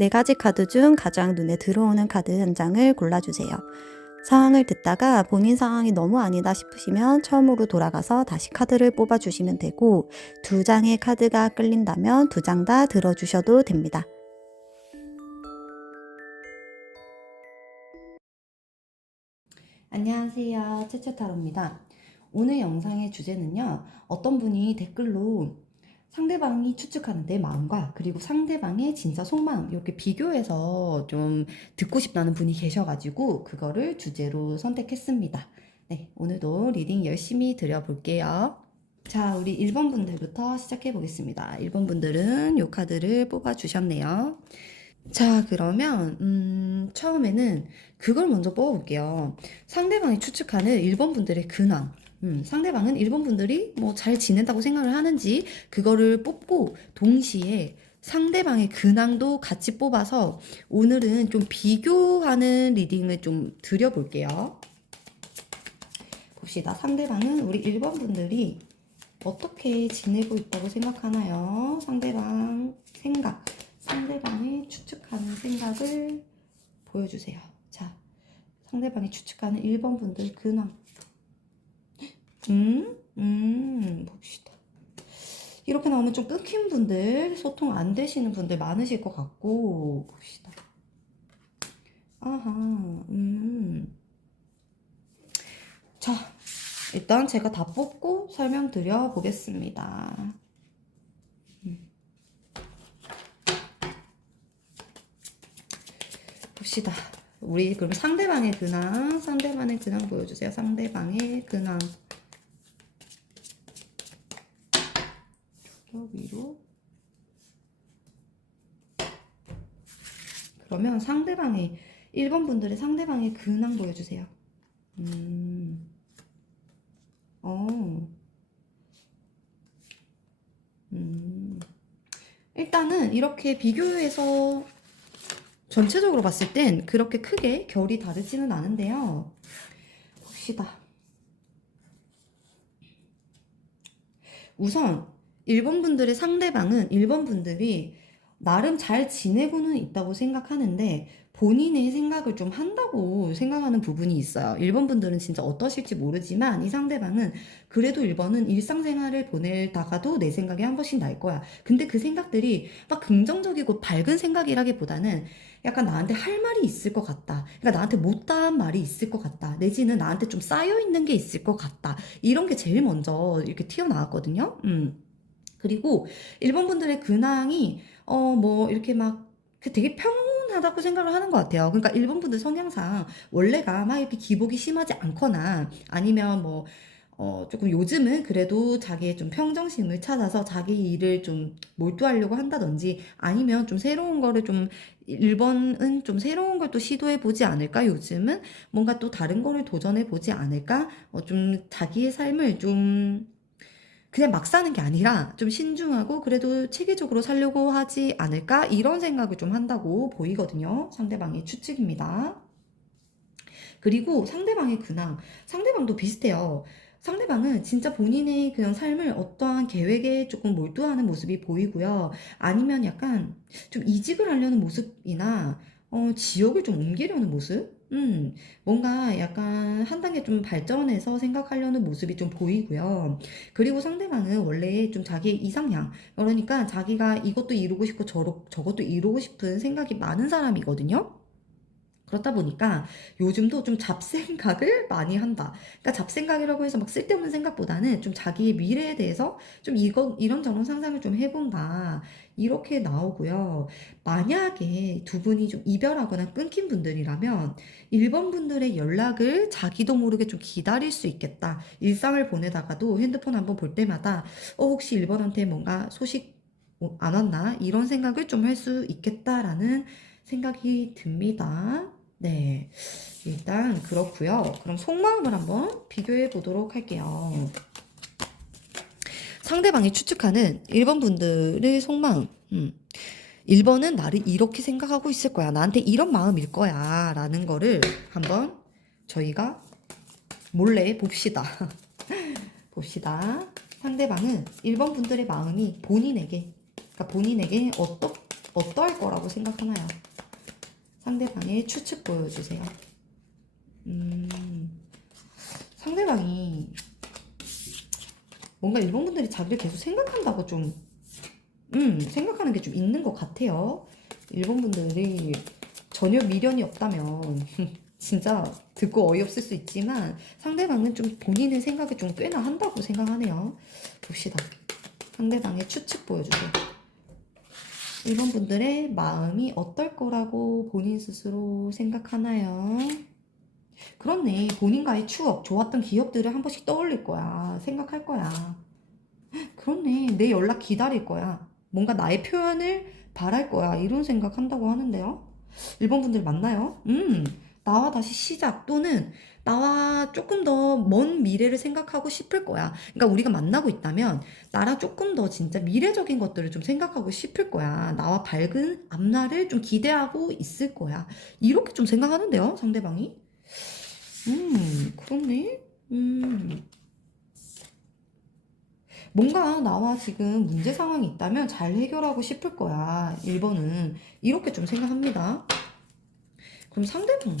4가지 카드 중 가장 눈에 들어오는 카드 한 장을 골라주세요. 상황을 듣다가 본인 상황이 너무 아니다 싶으시면 처음으로 돌아가서 다시 카드를 뽑아주시면 되고, 2장의 카드가 끌린다면 2장 다 들어주셔도 됩니다. 안녕하세요. 채채타로입니다. 오늘 영상의 주제는요, 어떤 분이 댓글로 상대방이 추측하는 내 마음과 그리고 상대방의 진짜 속마음 이렇게 비교해서 좀 듣고 싶다는 분이 계셔가지고 그거를 주제로 선택했습니다. 네, 오늘도 리딩 열심히 드려볼게요. 자, 우리 1번 분들부터 시작해 보겠습니다. 1번 분들은 이 카드를 뽑아 주셨네요. 자, 그러면 처음에는 그걸 먼저 뽑아볼게요. 상대방이 추측하는 1번 분들의 근황. 상대방은 1번 분들이 뭐 잘 지낸다고 생각을 하는지 그거를 뽑고 동시에 상대방의 근황도 같이 뽑아서 오늘은 좀 비교하는 리딩을 좀 드려볼게요. 봅시다. 상대방은 우리 1번 분들이 어떻게 지내고 있다고 생각하나요? 상대방 생각. 상대방이 추측하는 생각을 보여주세요. 자, 상대방이 추측하는 1번 분들 근황. 봅시다. 이렇게 나오면 좀 끊긴 분들, 소통 안 되시는 분들 많으실 것 같고, 봅시다. 아하, 자, 일단 제가 다 뽑고 설명드려 보겠습니다. 봅시다. 우리 그럼 상대방의 근황 보여주세요. 상대방의 근황. 저 위로. 그러면 1번 분들의 상대방의 근황 보여주세요. 일단은 이렇게 비교해서 전체적으로 봤을 땐 그렇게 크게 결이 다르지는 않은데요. 봅시다. 우선 1번 분들의 상대방은 1번 분들이 나름 잘 지내고는 있다고 생각하는데 본인의 생각을 좀 한다고 생각하는 부분이 있어요. 1번 분들은 진짜 어떠실지 모르지만 이 상대방은 그래도 1번은 일상생활을 보내다가도 내 생각이 한 번씩 날 거야. 근데 그 생각들이 막 긍정적이고 밝은 생각이라기보다는 약간 나한테 할 말이 있을 것 같다. 그러니까 나한테 못다한 말이 있을 것 같다. 내지는 나한테 좀 쌓여있는 게 있을 것 같다. 이런 게 제일 먼저 이렇게 튀어나왔거든요. 그리고 1번 분들의 근황이 뭐 이렇게 막 되게 평온하다고 생각을 하는 것 같아요. 그러니까 1번 분들 성향상 원래가 막 이렇게 기복이 심하지 않거나 아니면 뭐 조금 요즘은 그래도 자기의 좀 평정심을 찾아서 자기 일을 좀 몰두하려고 한다든지 아니면 좀 새로운 거를 좀 1번은 좀 새로운 걸 또 시도해 보지 않을까? 요즘은 뭔가 또 다른 거를 도전해 보지 않을까? 좀 자기의 삶을 좀 그냥 막 사는 게 아니라 좀 신중하고 그래도 체계적으로 살려고 하지 않을까? 이런 생각을 좀 한다고 보이거든요. 상대방의 추측입니다. 그리고 상대방의 근황. 상대방도 비슷해요. 상대방은 진짜 본인의 그냥 삶을 어떠한 계획에 조금 몰두하는 모습이 보이고요. 아니면 약간 좀 이직을 하려는 모습이나 지역을 좀 옮기려는 모습? 뭔가 약간 한 단계 좀 발전해서 생각하려는 모습이 좀 보이고요. 그리고 상대방은 원래 좀 자기의 이상향, 그러니까 자기가 이것도 이루고 싶고 저것도 이루고 싶은 생각이 많은 사람이거든요. 그렇다 보니까 요즘도 좀 잡생각을 많이 한다. 그러니까 잡생각이라고 해서 막 쓸데없는 생각보다는 좀 자기의 미래에 대해서 좀 이런저런 상상을 좀 해본다. 이렇게 나오고요. 만약에 두 분이 좀 이별하거나 끊긴 분들이라면 1번 분들의 연락을 자기도 모르게 좀 기다릴 수 있겠다. 일상을 보내다가도 핸드폰 한번 볼 때마다 혹시 1번한테 뭔가 소식 안 왔나? 이런 생각을 좀 할 수 있겠다라는 생각이 듭니다. 네, 일단 그렇고요. 그럼 속마음을 한번 비교해 보도록 할게요. 상대방이 추측하는 1번 분들의 속마음. 1번은 나를 이렇게 생각하고 있을 거야. 나한테 이런 마음일 거야. 라는 거를 한번 저희가 몰래 봅시다. 봅시다. 상대방은 1번 분들의 마음이 그러니까 본인에게 어떨 거라고 생각하나요? 상대방의 추측 보여주세요. 상대방이 뭔가 일본 분들이 자기를 계속 생각한다고 좀 생각하는 게 좀 있는 것 같아요. 일본 분들이 전혀 미련이 없다면 진짜 듣고 어이없을 수 있지만 상대방은 좀 본인의 생각을 좀 꽤나 한다고 생각하네요. 봅시다. 상대방의 추측 보여주세요. 일본 분들의 마음이 어떨 거라고 본인 스스로 생각하나요? 그렇네. 본인과의 추억, 좋았던 기억들을 한 번씩 떠올릴 거야. 생각할 거야. 그렇네. 내 연락 기다릴 거야. 뭔가 나의 표현을 바랄 거야. 이런 생각 한다고 하는데요. 일본 분들 맞나요? 나와 다시 시작 또는 나와 조금 더 먼 미래를 생각하고 싶을 거야. 그러니까 우리가 만나고 있다면 나랑 조금 더 진짜 미래적인 것들을 좀 생각하고 싶을 거야. 나와 밝은 앞날을 좀 기대하고 있을 거야. 이렇게 좀 생각하는데요, 상대방이. 그렇네. 뭔가 나와 지금 문제 상황이 있다면 잘 해결하고 싶을 거야. 1번은. 이렇게 좀 생각합니다. 그럼 상대방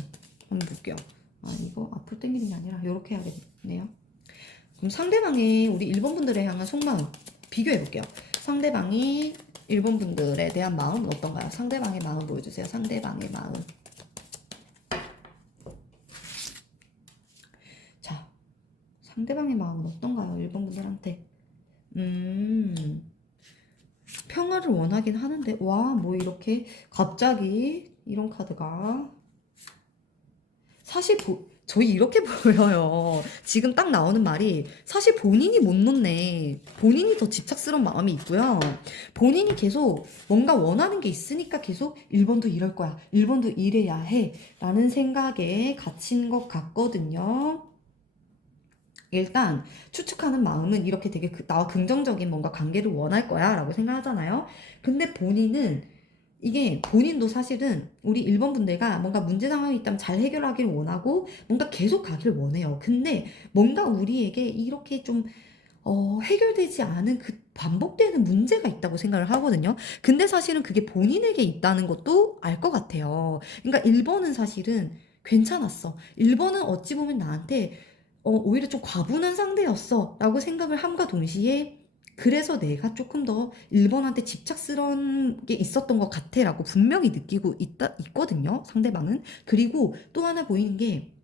한번 볼게요. 아, 이거 앞으로 당기는 게 아니라 이렇게 해야겠네요. 그럼 상대방이 우리 1번 분들에 향한 속마음 비교해 볼게요. 상대방이 1번 분들에 대한 마음은 어떤가요? 상대방의 마음 보여주세요. 상대방의 마음. 자, 상대방의 마음은 어떤가요? 1번 분들한테. 평화를 원하긴 하는데, 와, 뭐 이렇게 갑자기 이런 카드가. 사실 저희 이렇게 보여요. 지금 딱 나오는 말이 사실 본인이 못 놓네. 본인이 더 집착스러운 마음이 있고요. 본인이 계속 뭔가 원하는 게 있으니까 계속 1번도 이럴 거야. 1번도 이래야 해. 라는 생각에 갇힌 것 같거든요. 일단 추측하는 마음은 이렇게 되게 나와 긍정적인 뭔가 관계를 원할 거야 라고 생각하잖아요. 근데 본인은 이게 본인도 사실은 우리 1번 분들과 뭔가 문제 상황이 있다면 잘 해결하기를 원하고 뭔가 계속 가기를 원해요. 근데 뭔가 우리에게 이렇게 좀 해결되지 않은 그 반복되는 문제가 있다고 생각을 하거든요. 근데 사실은 그게 본인에게 있다는 것도 알 것 같아요. 그러니까 1번은 사실은 괜찮았어. 1번은 어찌 보면 나한테 오히려 좀 과분한 상대였어 라고 생각을 함과 동시에 그래서 내가 조금 더 1번한테 집착스러운 게 있었던 것 같아 라고 분명히 느끼고 있거든요, 상대방은. 그리고 또 하나 보이는 게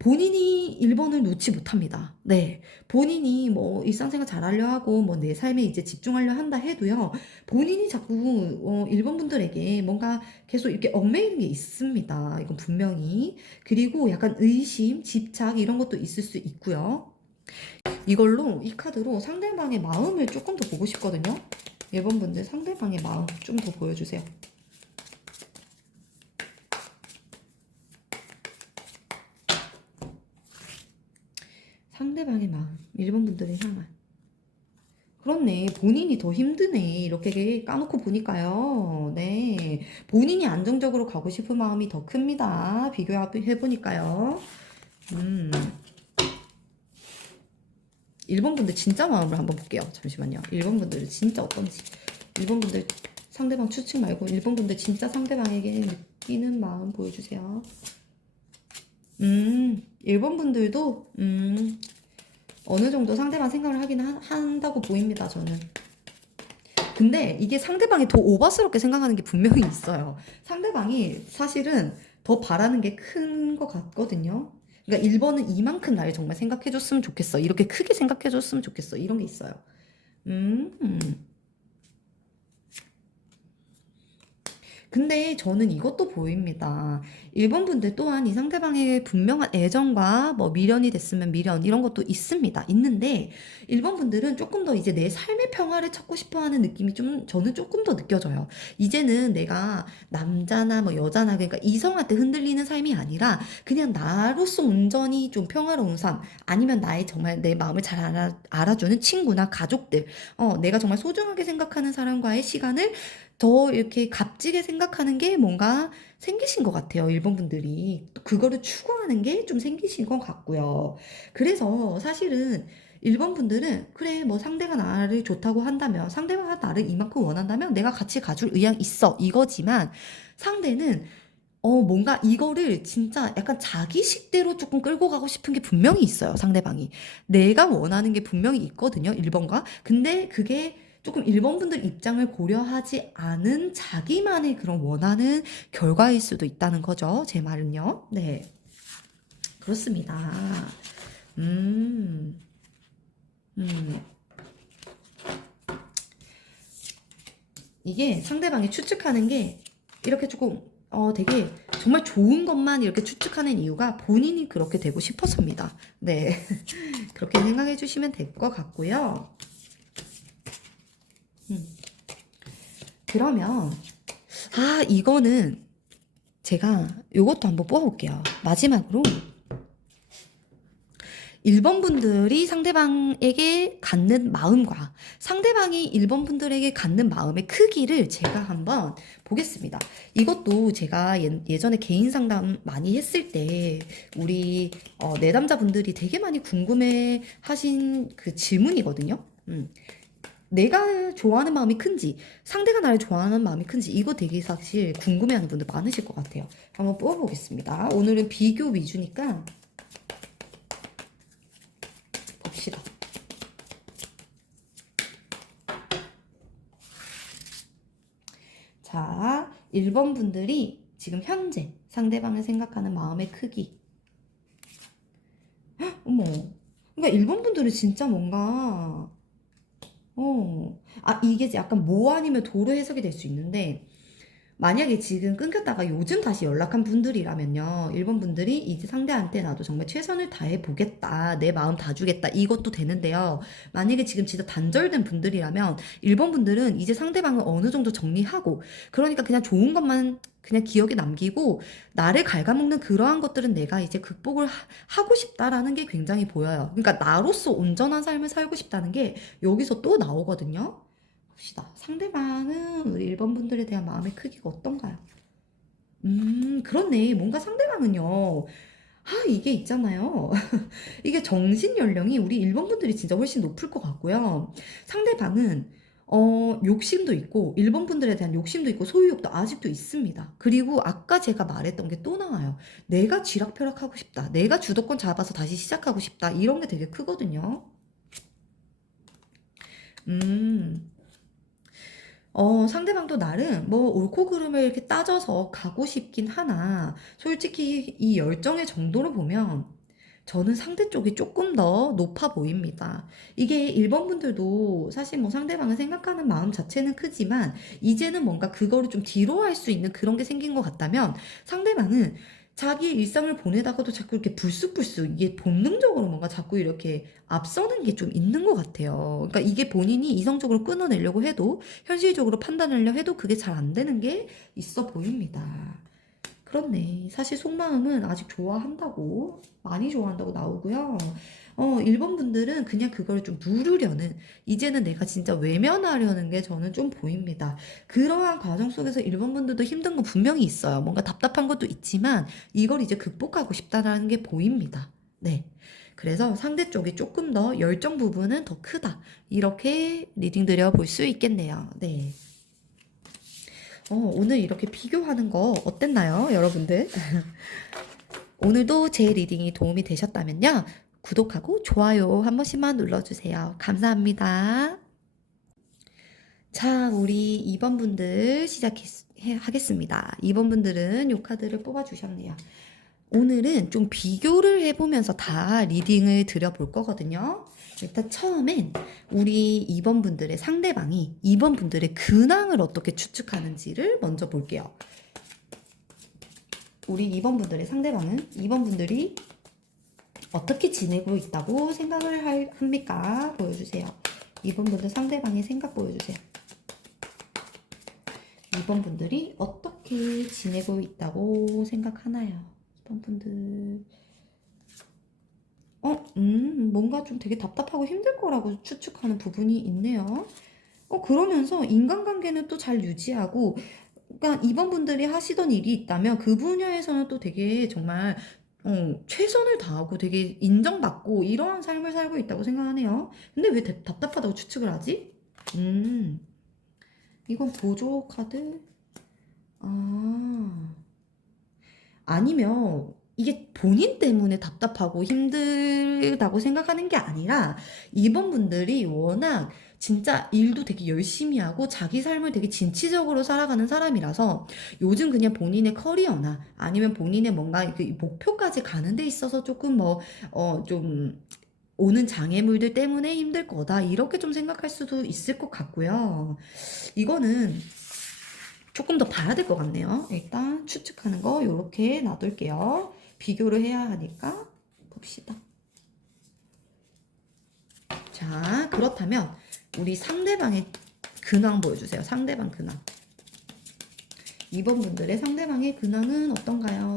본인이 1번을 놓지 못합니다. 네. 본인이 뭐 일상생활 잘하려 하고 뭐 내 삶에 이제 집중하려 한다 해도요. 본인이 자꾸 1번 분들에게 뭔가 계속 이렇게 얽매이는 게 있습니다. 이건 분명히. 그리고 약간 의심, 집착 이런 것도 있을 수 있고요. 이걸로 이 카드로 상대방의 마음을 조금 더 보고 싶거든요. 1번 분들 상대방의 마음 좀 더 보여주세요. 상대방의 마음, 1번 분들의 향한. 그렇네. 본인이 더 힘드네. 이렇게 까놓고 보니까요. 네. 본인이 안정적으로 가고 싶은 마음이 더 큽니다. 비교해보니까요. 1번 분들 진짜 마음을 한번 볼게요. 잠시만요. 1번 분들 진짜 어떤지. 1번 분들 상대방 추측 말고 1번 분들 진짜 상대방에게 느끼는 마음 보여주세요. 1번 분들도 어느 정도 상대방 생각을 하긴 한다고 보입니다, 저는. 근데 이게 상대방이 더 오바스럽게 생각하는 게 분명히 있어요. 상대방이 사실은 더 바라는 게 큰 것 같거든요. 그러니까 1번은 이만큼 날 정말 생각해줬으면 좋겠어. 이렇게 크게 생각해줬으면 좋겠어. 이런 게 있어요. 근데 저는 이것도 보입니다. 1번 분들 또한 이 상대방의 분명한 애정과 뭐 미련이 됐으면 미련 이런 것도 있습니다. 있는데 1번 분들은 조금 더 이제 내 삶의 평화를 찾고 싶어 하는 느낌이 좀 저는 조금 더 느껴져요. 이제는 내가 남자나 뭐 여자나 그러니까 이성한테 흔들리는 삶이 아니라 그냥 나로서 온전히 좀 평화로운 삶 아니면 나의 정말 내 마음을 잘 알아주는 친구나 가족들 내가 정말 소중하게 생각하는 사람과의 시간을 더 이렇게 값지게 생각하는 게 뭔가 생기신 것 같아요. 일본 분들이. 또 그거를 추구하는 게 좀 생기신 것 같고요. 그래서 사실은 1번 분들은 그래 뭐 상대가 나를 좋다고 한다면 상대가 나를 이만큼 원한다면 내가 같이 가줄 의향 있어 이거지만 상대는 뭔가 이거를 진짜 약간 자기식대로 조금 끌고 가고 싶은 게 분명히 있어요, 상대방이. 내가 원하는 게 분명히 있거든요, 1번과. 근데 그게 조금 1번 분들 입장을 고려하지 않은 자기만의 그런 원하는 결과일 수도 있다는 거죠, 제 말은요. 네. 그렇습니다. 음, 음. 이게 상대방이 추측하는 게 이렇게 조금 되게 정말 좋은 것만 이렇게 추측하는 이유가 본인이 그렇게 되고 싶어서입니다. 네. 그렇게 생각해 주시면 될 것 같고요. 그러면 이거는 제가 요것도 한번 뽑아볼게요. 마지막으로 1번 분들이 상대방에게 갖는 마음과 상대방이 1번 분들에게 갖는 마음의 크기를 제가 한번 보겠습니다. 이것도 제가 예전에 개인 상담 많이 했을 때 우리 내담자분들이 되게 많이 궁금해 하신 그 질문이거든요. 내가 좋아하는 마음이 큰지 상대가 나를 좋아하는 마음이 큰지 이거 되게 사실 궁금해하는 분들 많으실 것 같아요. 한번 뽑아보겠습니다. 오늘은 비교 위주니까 봅시다. 자, 1번 분들이 지금 현재 상대방을 생각하는 마음의 크기. 어머. 그러니까 1번 분들은 진짜 뭔가 이게 약간 뭐 아니면 도로 해석이 될 수 있는데 만약에 지금 끊겼다가 요즘 다시 연락한 분들이라면요. 1번 분들이 이제 상대한테 나도 정말 최선을 다해 보겠다. 내 마음 다 주겠다. 이것도 되는데요. 만약에 지금 진짜 단절된 분들이라면 1번 분들은 이제 상대방을 어느 정도 정리하고 그러니까 그냥 좋은 것만 그냥 기억에 남기고 나를 갉아먹는 그러한 것들은 내가 이제 극복을 하고 싶다라는 게 굉장히 보여요. 그러니까 나로서 온전한 삶을 살고 싶다는 게 여기서 또 나오거든요. 봅시다. 상대방은 우리 1번 분들에 대한 마음의 크기가 어떤가요? 그렇네. 뭔가 상대방은요. 이게 있잖아요. 이게 정신 연령이 우리 1번 분들이 진짜 훨씬 높을 것 같고요. 상대방은 욕심도 있고 1번 분들에 대한 욕심도 있고 소유욕도 아직도 있습니다. 그리고 아까 제가 말했던 게 또 나와요. 내가 쥐락펴락하고 싶다. 내가 주도권 잡아서 다시 시작하고 싶다. 이런 게 되게 크거든요. 음. 상대방도 나름 뭐 옳고 그름을 이렇게 따져서 가고 싶긴 하나, 솔직히 이 열정의 정도로 보면 저는 상대 쪽이 조금 더 높아 보입니다. 이게 1번 분들도 사실 뭐 상대방을 생각하는 마음 자체는 크지만 이제는 뭔가 그거를 좀 뒤로 할 수 있는 그런 게 생긴 것 같다면 상대방은 자기 일상을 보내다가도 자꾸 이렇게 불쑥불쑥 이게 본능적으로 뭔가 자꾸 이렇게 앞서는 게 좀 있는 것 같아요. 그러니까 이게 본인이 이성적으로 끊어내려고 해도 현실적으로 판단하려고 해도 그게 잘 안 되는 게 있어 보입니다. 그렇네. 사실 속마음은 아직 좋아한다고, 많이 좋아한다고 나오고요. 1번 분들은 그냥 그걸 좀 누르려는, 이제는 내가 진짜 외면하려는 게 저는 좀 보입니다. 그러한 과정 속에서 1번 분들도 힘든 건 분명히 있어요. 뭔가 답답한 것도 있지만, 이걸 이제 극복하고 싶다라는 게 보입니다. 네. 그래서 상대 쪽이 조금 더 열정 부분은 더 크다. 이렇게 리딩 드려볼 수 있겠네요. 네. 오늘 이렇게 비교하는 거 어땠나요, 여러분들? 오늘도 제 리딩이 도움이 되셨다면요. 구독하고 좋아요 한 번씩만 눌러주세요. 감사합니다. 자, 우리 2번 분들 시작하겠습니다. 2번 분들은 요 카드를 뽑아주셨네요. 오늘은 좀 비교를 해보면서 다 리딩을 드려볼 거거든요. 일단 처음엔 우리 2번 분들의 상대방이 2번 분들의 근황을 어떻게 추측하는지를 먼저 볼게요. 우리 2번 분들의 상대방은 2번 분들이 어떻게 지내고 있다고 생각을 합니까? 보여주세요. 2번 분들 상대방의 생각 보여주세요. 2번 분들이 어떻게 지내고 있다고 생각하나요? 2번 분들 뭔가 좀 되게 답답하고 힘들 거라고 추측하는 부분이 있네요. 그러면서 인간관계는 또 잘 유지하고, 그러니까 2번 분들이 하시던 일이 있다면 그 분야에서는 또 되게 정말 최선을 다하고 되게 인정받고 이러한 삶을 살고 있다고 생각하네요. 근데 왜 답답하다고 추측을 하지? 이건 보조 카드? 아, 아니면 이게 본인 때문에 답답하고 힘들다고 생각하는 게 아니라 이번 분들이 워낙 진짜 일도 되게 열심히 하고 자기 삶을 되게 진취적으로 살아가는 사람이라서 요즘 그냥 본인의 커리어나 아니면 본인의 뭔가 그 목표까지 가는 데 있어서 조금 좀 오는 장애물들 때문에 힘들 거다. 이렇게 좀 생각할 수도 있을 것 같고요. 이거는 조금 더 봐야 될 것 같네요. 일단 추측하는 거 이렇게 놔둘게요. 비교를 해야 하니까 봅시다. 자, 그렇다면 우리 상대방의 근황 보여주세요. 상대방 근황. 이번 분들의 상대방의 근황은 어떤가요?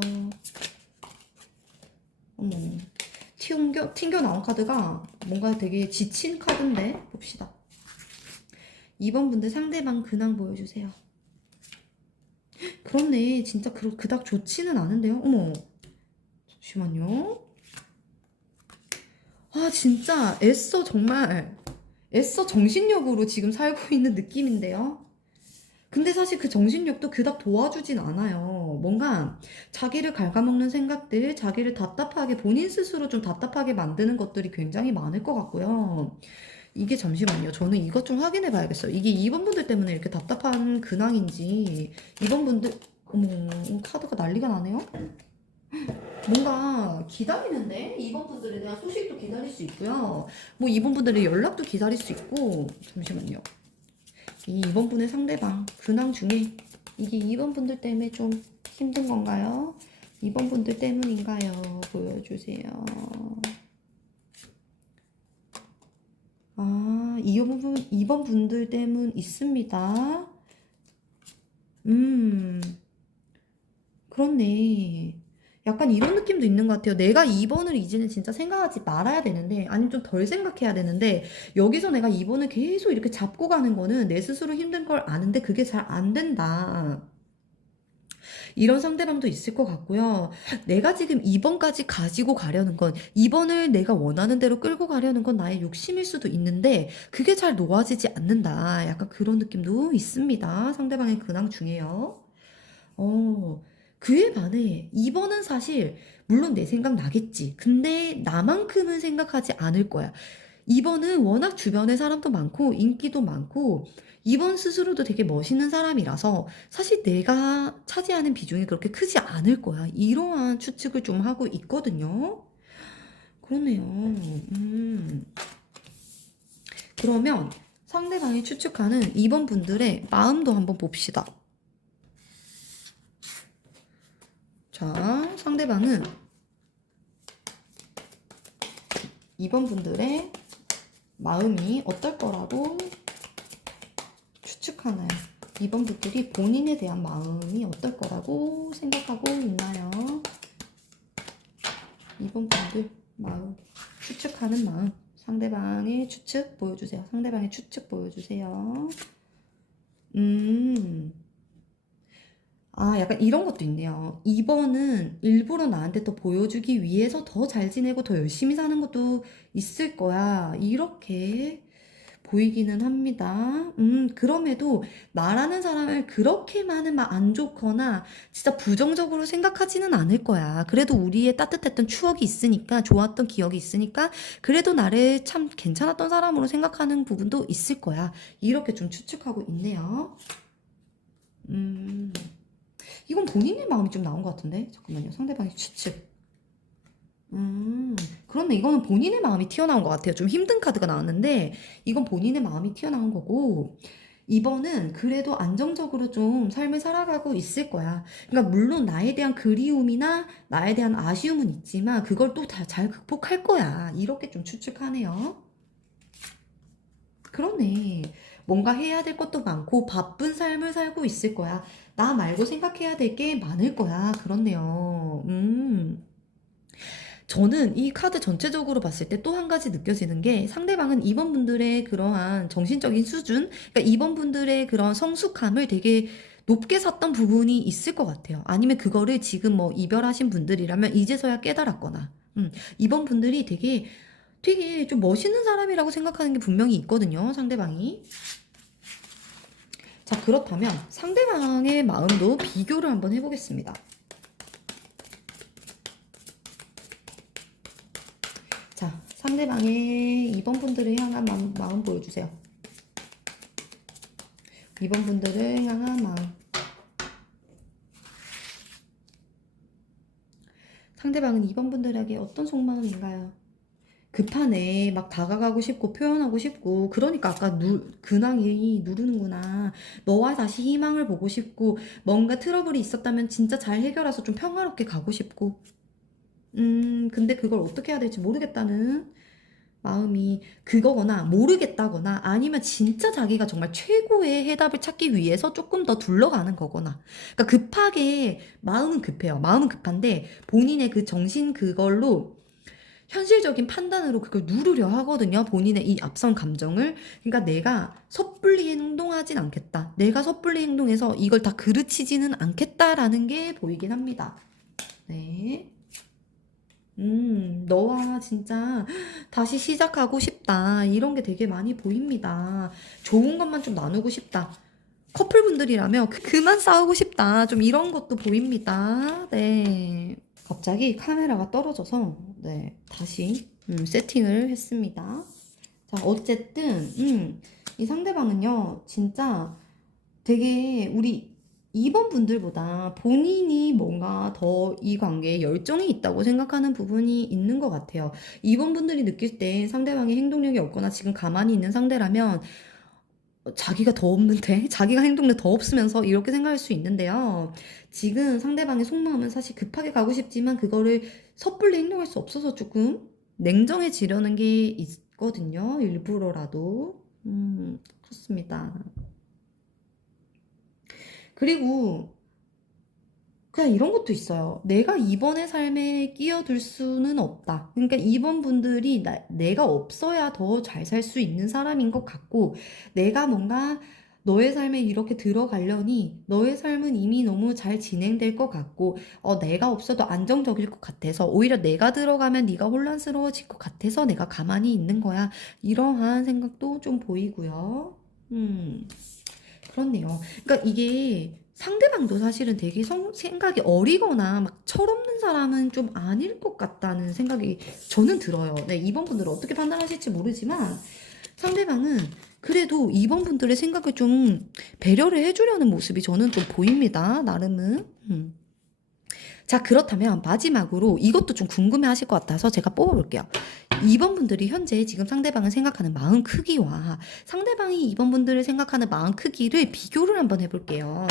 어머, 튕겨 나온 카드가 뭔가 되게 지친 카드인데 봅시다. 이번 분들 상대방 근황 보여주세요. 그렇네. 진짜 그닥 좋지는 않은데요. 어머, 잠시만요. 아, 진짜 정말 애써 정신력으로 지금 살고 있는 느낌인데요. 근데 사실 그 정신력도 그닥 도와주진 않아요. 뭔가 자기를 갉아먹는 생각들, 자기를 답답하게, 본인 스스로 좀 답답하게 만드는 것들이 굉장히 많을 것 같고요. 이게 잠시만요. 저는 이것 좀 확인해 봐야겠어요. 이게 2번 분들 때문에 이렇게 답답한 근황인지, 2번 분들, 어머, 카드가 난리가 나네요? 뭔가 기다리는데? 2번 분들에 대한 소식도 기다릴 수 있고요. 뭐 2번 분들의 연락도 기다릴 수 있고, 잠시만요. 이 2번 분의 상대방 근황 중에 이게 2번 분들 때문에 좀 힘든 건가요? 2번 분들 때문인가요? 보여주세요. 아, 2번 분들 때문 있습니다. 그렇네. 약간 이런 느낌도 있는 것 같아요. 내가 2번을 이제는 진짜 생각하지 말아야 되는데, 아니면 좀 덜 생각해야 되는데, 여기서 내가 2번을 계속 이렇게 잡고 가는 거는 내 스스로 힘든 걸 아는데 그게 잘 안 된다. 이런 상대방도 있을 것 같고요. 내가 지금 2번까지 가지고 가려는 건, 2번을 내가 원하는 대로 끌고 가려는 건 나의 욕심일 수도 있는데, 그게 잘 놓아지지 않는다. 약간 그런 느낌도 있습니다. 상대방의 근황 중에요. 어, 그에 반해 2번은 사실 물론 내 생각 나겠지. 근데 나만큼은 생각하지 않을 거야. 2번은 워낙 주변에 사람도 많고 인기도 많고 2번 스스로도 되게 멋있는 사람이라서 사실 내가 차지하는 비중이 그렇게 크지 않을 거야. 이러한 추측을 좀 하고 있거든요. 그러네요. 그러면 상대방이 추측하는 2번 분들의 마음도 한번 봅시다. 자, 상대방은 2번 분들의 마음이 어떨 거라고 추측하나요? 2번 분들이 본인에 대한 마음이 어떨 거라고 생각하고 있나요? 2번 분들 마음, 추측하는 마음, 상대방의 추측 보여주세요. 상대방의 추측 보여주세요. 아, 약간 이런 것도 있네요. 2번은 일부러 나한테 더 보여주기 위해서 더 잘 지내고 더 열심히 사는 것도 있을 거야. 이렇게 보이기는 합니다. 그럼에도 나라는 사람을 그렇게만은 막 안 좋거나 진짜 부정적으로 생각하지는 않을 거야. 그래도 우리의 따뜻했던 추억이 있으니까, 좋았던 기억이 있으니까, 그래도 나를 참 괜찮았던 사람으로 생각하는 부분도 있을 거야. 이렇게 좀 추측하고 있네요. 음. 이건 본인의 마음이 좀 나온 것 같은데? 잠깐만요. 상대방의 추측. 그렇네. 이거는 본인의 마음이 튀어나온 것 같아요. 좀 힘든 카드가 나왔는데, 이건 본인의 마음이 튀어나온 거고, 이번은 그래도 안정적으로 좀 삶을 살아가고 있을 거야. 그러니까 물론 나에 대한 그리움이나 나에 대한 아쉬움은 있지만, 그걸 또 다 잘 극복할 거야. 이렇게 좀 추측하네요. 그러네. 뭔가 해야 될 것도 많고 바쁜 삶을 살고 있을 거야. 나 말고 생각해야 될 게 많을 거야. 그렇네요. 저는 이 카드 전체적으로 봤을 때 또 한 가지 느껴지는 게 상대방은 2번 분들의 그러한 정신적인 수준, 그러니까 2번 분들의 그런 성숙함을 되게 높게 샀던 부분이 있을 것 같아요. 아니면 그거를 지금 뭐 이별하신 분들이라면 이제서야 깨달았거나, 이번 분들이 되게 좀 멋있는 사람이라고 생각하는 게 분명히 있거든요, 상대방이. 자, 그렇다면 상대방의 마음도 비교를 한번 해보겠습니다. 자, 상대방의 이번 분들을 향한 마음 보여주세요. 이번 분들을 향한 마음. 상대방은 이번 분들에게 어떤 속마음인가요? 급하네. 막 다가가고 싶고 표현하고 싶고 그러니까 아까 근황이 누르는구나. 너와 다시 희망을 보고 싶고 뭔가 트러블이 있었다면 진짜 잘 해결해서 좀 평화롭게 가고 싶고 근데 그걸 어떻게 해야 될지 모르겠다는 마음이 그거거나 모르겠다거나 아니면 진짜 자기가 정말 최고의 해답을 찾기 위해서 조금 더 둘러가는 거거나 그러니까 급하게 마음은 급해요. 마음은 급한데 본인의 그 정신 그걸로 현실적인 판단으로 그걸 누르려 하거든요. 본인의 이 앞선 감정을. 그러니까 내가 섣불리 행동하진 않겠다. 내가 섣불리 행동해서 이걸 다 그르치지는 않겠다라는 게 보이긴 합니다. 네. 너와 진짜 다시 시작하고 싶다. 이런 게 되게 많이 보입니다. 좋은 것만 좀 나누고 싶다. 커플분들이라면 그만 싸우고 싶다. 좀 이런 것도 보입니다. 네. 갑자기 카메라가 떨어져서 네, 다시 세팅을 했습니다. 자, 어쨌든 이 상대방은요. 진짜 되게 우리 2번 분들보다 본인이 뭔가 더 이 관계에 열정이 있다고 생각하는 부분이 있는 것 같아요. 2번 분들이 느낄 때 상대방이 행동력이 없거나 지금 가만히 있는 상대라면 자기가 더 없는데 자기가 행동력 더 없으면서 이렇게 생각할 수 있는데요. 지금 상대방의 속마음은 사실 급하게 가고 싶지만 그거를 섣불리 행동할 수 없어서 조금 냉정해지려는 게 있거든요. 일부러라도. 그렇습니다. 그리고 그냥 이런 것도 있어요. 내가 이번의 삶에 끼어들 수는 없다. 그러니까 이번 분들이 내가 없어야 더 잘 살 수 있는 사람인 것 같고, 내가 뭔가 너의 삶에 이렇게 들어가려니 너의 삶은 이미 너무 잘 진행될 것 같고, 내가 없어도 안정적일 것 같아서, 오히려 내가 들어가면 네가 혼란스러워질 것 같아서 내가 가만히 있는 거야. 이러한 생각도 좀 보이고요. 그렇네요. 그러니까 이게 상대방도 사실은 되게 생각이 어리거나 막 철없는 사람은 좀 아닐 것 같다는 생각이 저는 들어요. 네, 이번 분들은 어떻게 판단하실지 모르지만 상대방은 그래도 이번 분들의 생각을 좀 배려를 해주려는 모습이 저는 좀 보입니다. 나름은. 자, 그렇다면 마지막으로 이것도 좀 궁금해 하실 것 같아서 제가 뽑아볼게요. 2번 분들이 현재 지금 상대방을 생각하는 마음 크기와 상대방이 2번 분들을 생각하는 마음 크기를 비교를 한번 해볼게요.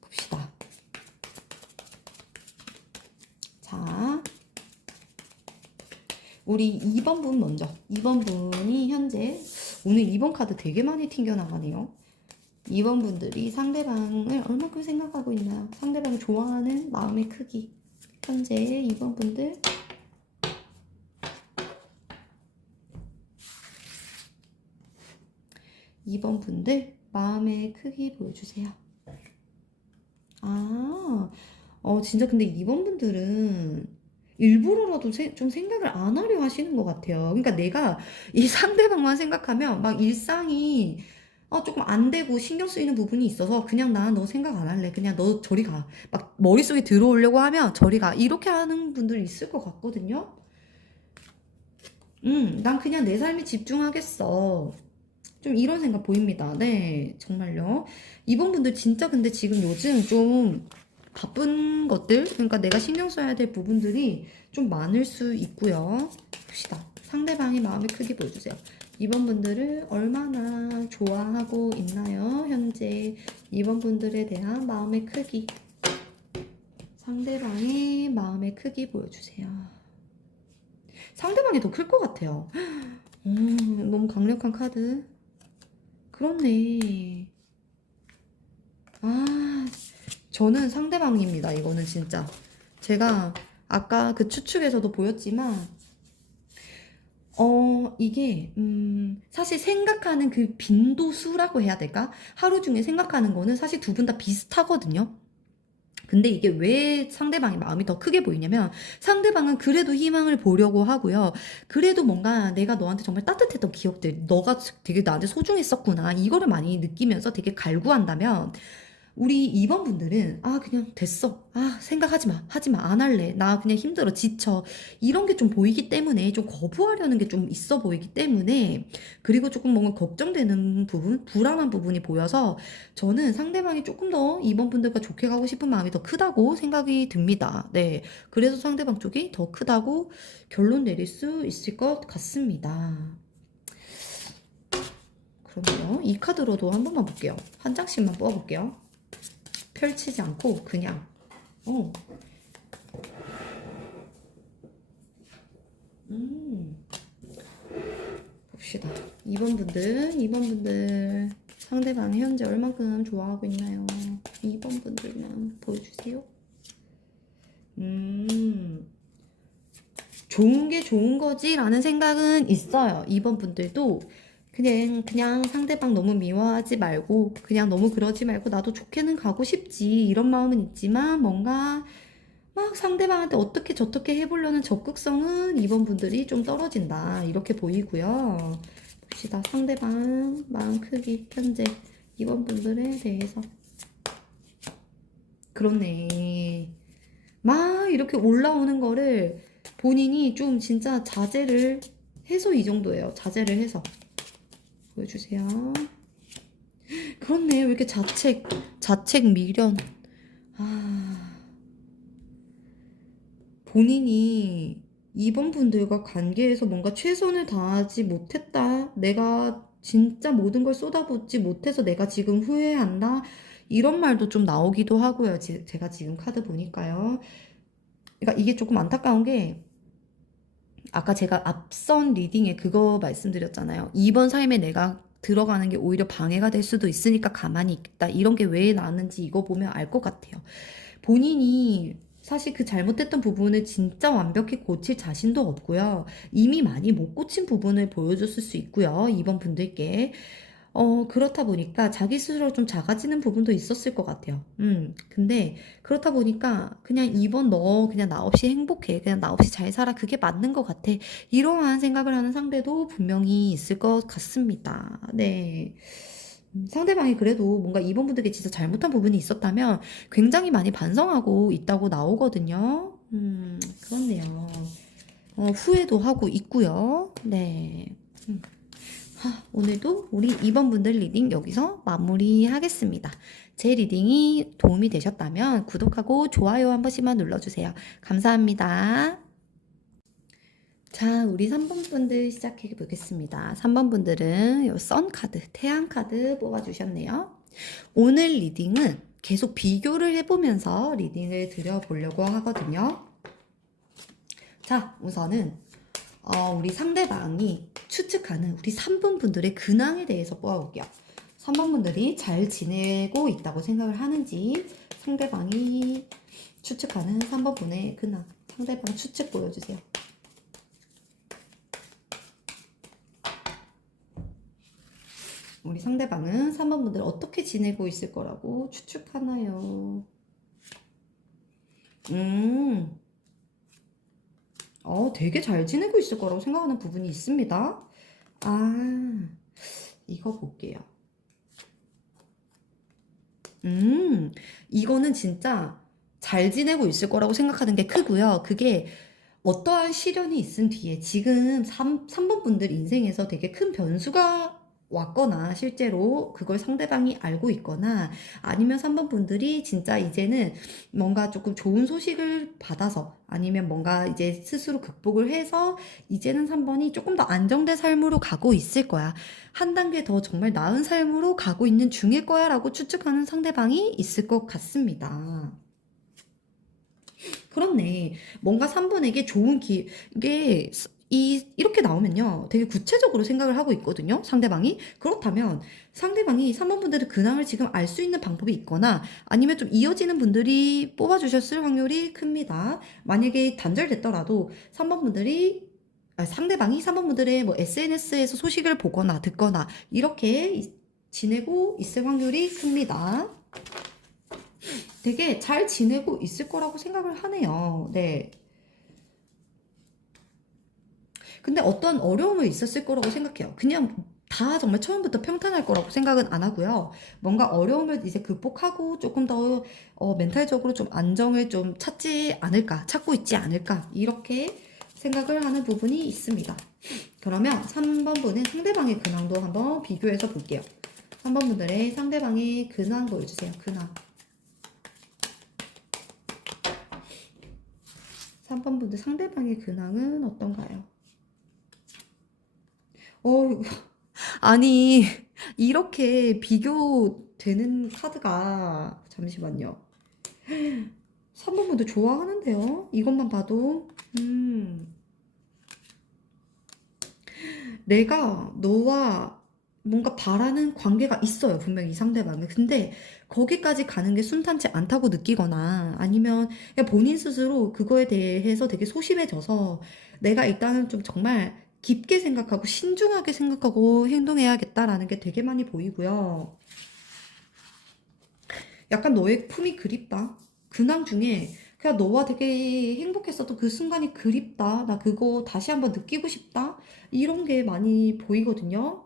봅시다. 자, 우리 2번 분 먼저. 2번 분이 현재 오늘 2번 카드 되게 많이 튕겨나가네요. 2번 분들이 상대방을 얼마큼 생각하고 있나요? 상대방을 좋아하는 마음의 크기. 현재 2번 분들. 이번 분들 마음의 크기 보여주세요. 진짜 근데 이번 분들은 일부러라도 좀 생각을 안 하려 하시는 것 같아요. 그러니까 내가 이 상대방만 생각하면 막 일상이 조금 안 되고 신경 쓰이는 부분이 있어서 그냥 나 너 생각 안 할래. 그냥 너 저리 가. 막 머릿속에 들어오려고 하면 저리 가. 이렇게 하는 분들이 있을 것 같거든요. 난 그냥 내 삶에 집중하겠어. 좀 이런 생각 보입니다. 네, 정말요. 이번 분들 진짜 근데 지금 요즘 좀 바쁜 것들, 그러니까 내가 신경 써야 될 부분들이 좀 많을 수 있고요. 봅시다. 상대방의 마음의 크기 보여주세요. 이번 분들을 얼마나 좋아하고 있나요? 현재 이번 분들에 대한 마음의 크기. 상대방의 마음의 크기 보여주세요. 상대방이 더 클 것 같아요. 너무 강력한 카드. 그렇네. 저는 상대방입니다. 이거는 진짜. 제가 아까 그 추측에서도 보였지만, 이게, 사실 생각하는 그 빈도수라고 해야 될까? 하루 중에 생각하는 거는 사실 두 분 다 비슷하거든요. 근데 이게 왜 상대방의 마음이 더 크게 보이냐면 상대방은 그래도 희망을 보려고 하고요. 그래도 뭔가 내가 너한테 정말 따뜻했던 기억들, 너가 되게 나한테 소중했었구나. 이거를 많이 느끼면서 되게 갈구한다면 우리 2번 분들은 그냥 됐어. 생각하지 마. 하지 마. 안 할래. 나 그냥 힘들어. 지쳐. 이런 게 좀 보이기 때문에 좀 거부하려는 게 좀 있어 보이기 때문에 그리고 조금 뭔가 걱정되는 부분, 불안한 부분이 보여서 저는 상대방이 조금 더 2번 분들과 좋게 가고 싶은 마음이 더 크다고 생각이 듭니다. 네. 그래서 상대방 쪽이 더 크다고 결론 내릴 수 있을 것 같습니다. 그러면요. 이 카드로도 한 번만 볼게요. 한 장씩만 뽑아볼게요. 펼치지 않고 그냥 어. 음. 봅시다. 2번 분들 상대방이 현재 얼만큼 좋아하고 있나요? 2번 분들만 보여주세요. 좋은 게 좋은 거지라는 생각은 있어요. 2번 분들도 그냥 상대방 너무 미워하지 말고 그냥 너무 그러지 말고 나도 좋게는 가고 싶지 이런 마음은 있지만 뭔가 막 상대방한테 어떻게 저떻게 해보려는 적극성은 2번 분들이 좀 떨어진다 이렇게 보이고요. 봅시다. 상대방 마음 크기 현재 2번 분들에 대해서 그렇네. 막 이렇게 올라오는 거를 본인이 좀 진짜 자제를 해서 이 정도예요. 자제를 해서 보여주세요. 그렇네. 왜 이렇게 자책 미련. 본인이 이번 분들과 관계에서 뭔가 최선을 다하지 못했다. 내가 진짜 모든 걸 쏟아붓지 못해서 내가 지금 후회한다. 이런 말도 좀 나오기도 하고요. 제가 지금 카드 보니까요. 그러니까 이게 조금 안타까운 게 아까 제가 앞선 리딩에 그거 말씀드렸잖아요. 이번 삶에 내가 들어가는 게 오히려 방해가 될 수도 있으니까 가만히 있다. 이런 게 왜 나는지 이거 보면 알 것 같아요. 본인이 사실 그 잘못했던 부분을 진짜 완벽히 고칠 자신도 없고요. 이미 많이 못 고친 부분을 보여줬을 수 있고요. 이번 분들께. 그렇다 보니까 자기 스스로 좀 작아지는 부분도 있었을 것 같아요. 근데 그렇다 보니까 그냥 이번 너 그냥 나 없이 행복해. 그냥 나 없이 잘 살아. 그게 맞는 것 같아. 이러한 생각을 하는 상대도 분명히 있을 것 같습니다. 네. 상대방이 그래도 뭔가 이번 분들께 진짜 잘못한 부분이 있었다면 굉장히 많이 반성하고 있다고 나오거든요. 그렇네요. 후회도 하고 있고요. 네. 오늘도 우리 2번 분들 리딩 여기서 마무리하겠습니다. 제 리딩이 도움이 되셨다면 구독하고 좋아요 한 번씩만 눌러주세요. 감사합니다. 자, 우리 3번 분들 시작해 보겠습니다. 3번 분들은 요 선 카드, 태양 카드 뽑아주셨네요. 오늘 리딩은 계속 비교를 해보면서 리딩을 드려보려고 하거든요. 자, 우선은 우리 상대방이 추측하는 우리 3번 분들의 근황에 대해서 뽑아볼게요. 3번 분들이 잘 지내고 있다고 생각을 하는지 상대방이 추측하는 3번 분의 근황, 상대방 추측 보여주세요. 우리 상대방은 3번 분들 어떻게 지내고 있을 거라고 추측하나요? 되게 잘 지내고 있을 거라고 생각하는 부분이 있습니다. 이거 볼게요. 이거는 진짜 잘 지내고 있을 거라고 생각하는 게 크고요. 그게 어떠한 시련이 있은 뒤에 지금 3번 분들 인생에서 되게 큰 변수가 왔거나 실제로 그걸 상대방이 알고 있거나 아니면 3번 분들이 진짜 이제는 뭔가 조금 좋은 소식을 받아서 아니면 뭔가 이제 스스로 극복을 해서 이제는 3번이 조금 더 안정된 삶으로 가고 있을 거야. 한 단계 더 정말 나은 삶으로 가고 있는 중일 거야 라고 추측하는 상대방이 있을 것 같습니다. 그렇네. 뭔가 3번에게 좋은 이게 이렇게 나오면요. 되게 구체적으로 생각을 하고 있거든요. 상대방이. 그렇다면 상대방이 3번 분들의 근황을 지금 알 수 있는 방법이 있거나 아니면 좀 이어지는 분들이 뽑아주셨을 확률이 큽니다. 만약에 단절됐더라도 3번 분들이 상대방이 3번 분들의 뭐 SNS에서 소식을 보거나 듣거나 이렇게 지내고 있을 확률이 큽니다. 되게 잘 지내고 있을 거라고 생각을 하네요. 네. 근데 어떤 어려움은 있었을 거라고 생각해요. 그냥 다 정말 처음부터 평탄할 거라고 생각은 안 하고요. 뭔가 어려움을 이제 극복하고 조금 더 멘탈적으로 좀 안정을 좀 찾고 있지 않을까 이렇게 생각을 하는 부분이 있습니다. 그러면 3번 분은 상대방의 근황도 한번 비교해서 볼게요. 3번 분들의 상대방의 근황 보여주세요. 근황. 3번 분들 상대방의 근황은 어떤가요? 어, 아니, 이렇게 비교되는 카드가, 잠시만요. 3번 분들 좋아하는데요? 이것만 봐도. 내가 너와 뭔가 바라는 관계가 있어요. 분명히 이 상대방은. 근데 거기까지 가는 게 순탄치 않다고 느끼거나 아니면 그냥 본인 스스로 그거에 대해서 되게 소심해져서 내가 일단은 좀 정말 깊게 생각하고 신중하게 생각하고 행동해야겠다라는 게 되게 많이 보이고요. 약간 너의 품이 그립다. 근황 중에 그냥 너와 되게 행복했었던 그 순간이 그립다. 나 그거 다시 한번 느끼고 싶다. 이런 게 많이 보이거든요.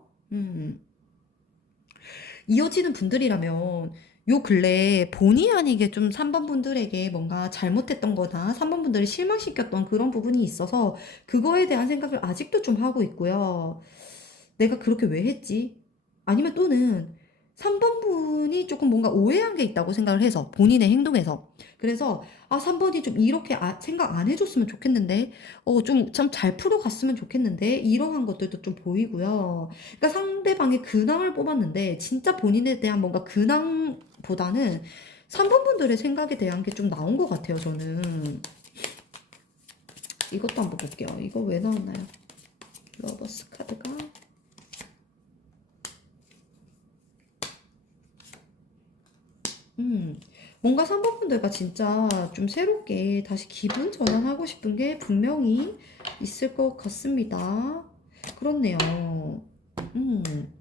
이어지는 분들이라면 요 근래에 본의 아니게 좀 3번 분들에게 뭔가 잘못했던 거나 3번 분들을 실망시켰던 그런 부분이 있어서 그거에 대한 생각을 아직도 좀 하고 있고요. 내가 그렇게 왜 했지? 아니면 또는 3번 분이 조금 뭔가 오해한 게 있다고 생각을 해서 본인의 행동에서 그래서 3번이 좀 이렇게 생각 안 해줬으면 좋겠는데 좀 참 잘 풀어갔으면 좋겠는데 이러한 것들도 좀 보이고요. 그러니까 상대방의 근황을 뽑았는데 진짜 본인에 대한 뭔가 근황보다는 3번 분들의 생각에 대한 게 좀 나온 것 같아요. 저는 이것도 한번 볼게요. 이거 왜 나왔나요? 러버스 카드가 뭔가 3번 분들과 진짜 좀 새롭게 다시 기분 전환하고 싶은 게 분명히 있을 것 같습니다. 그렇네요. 음.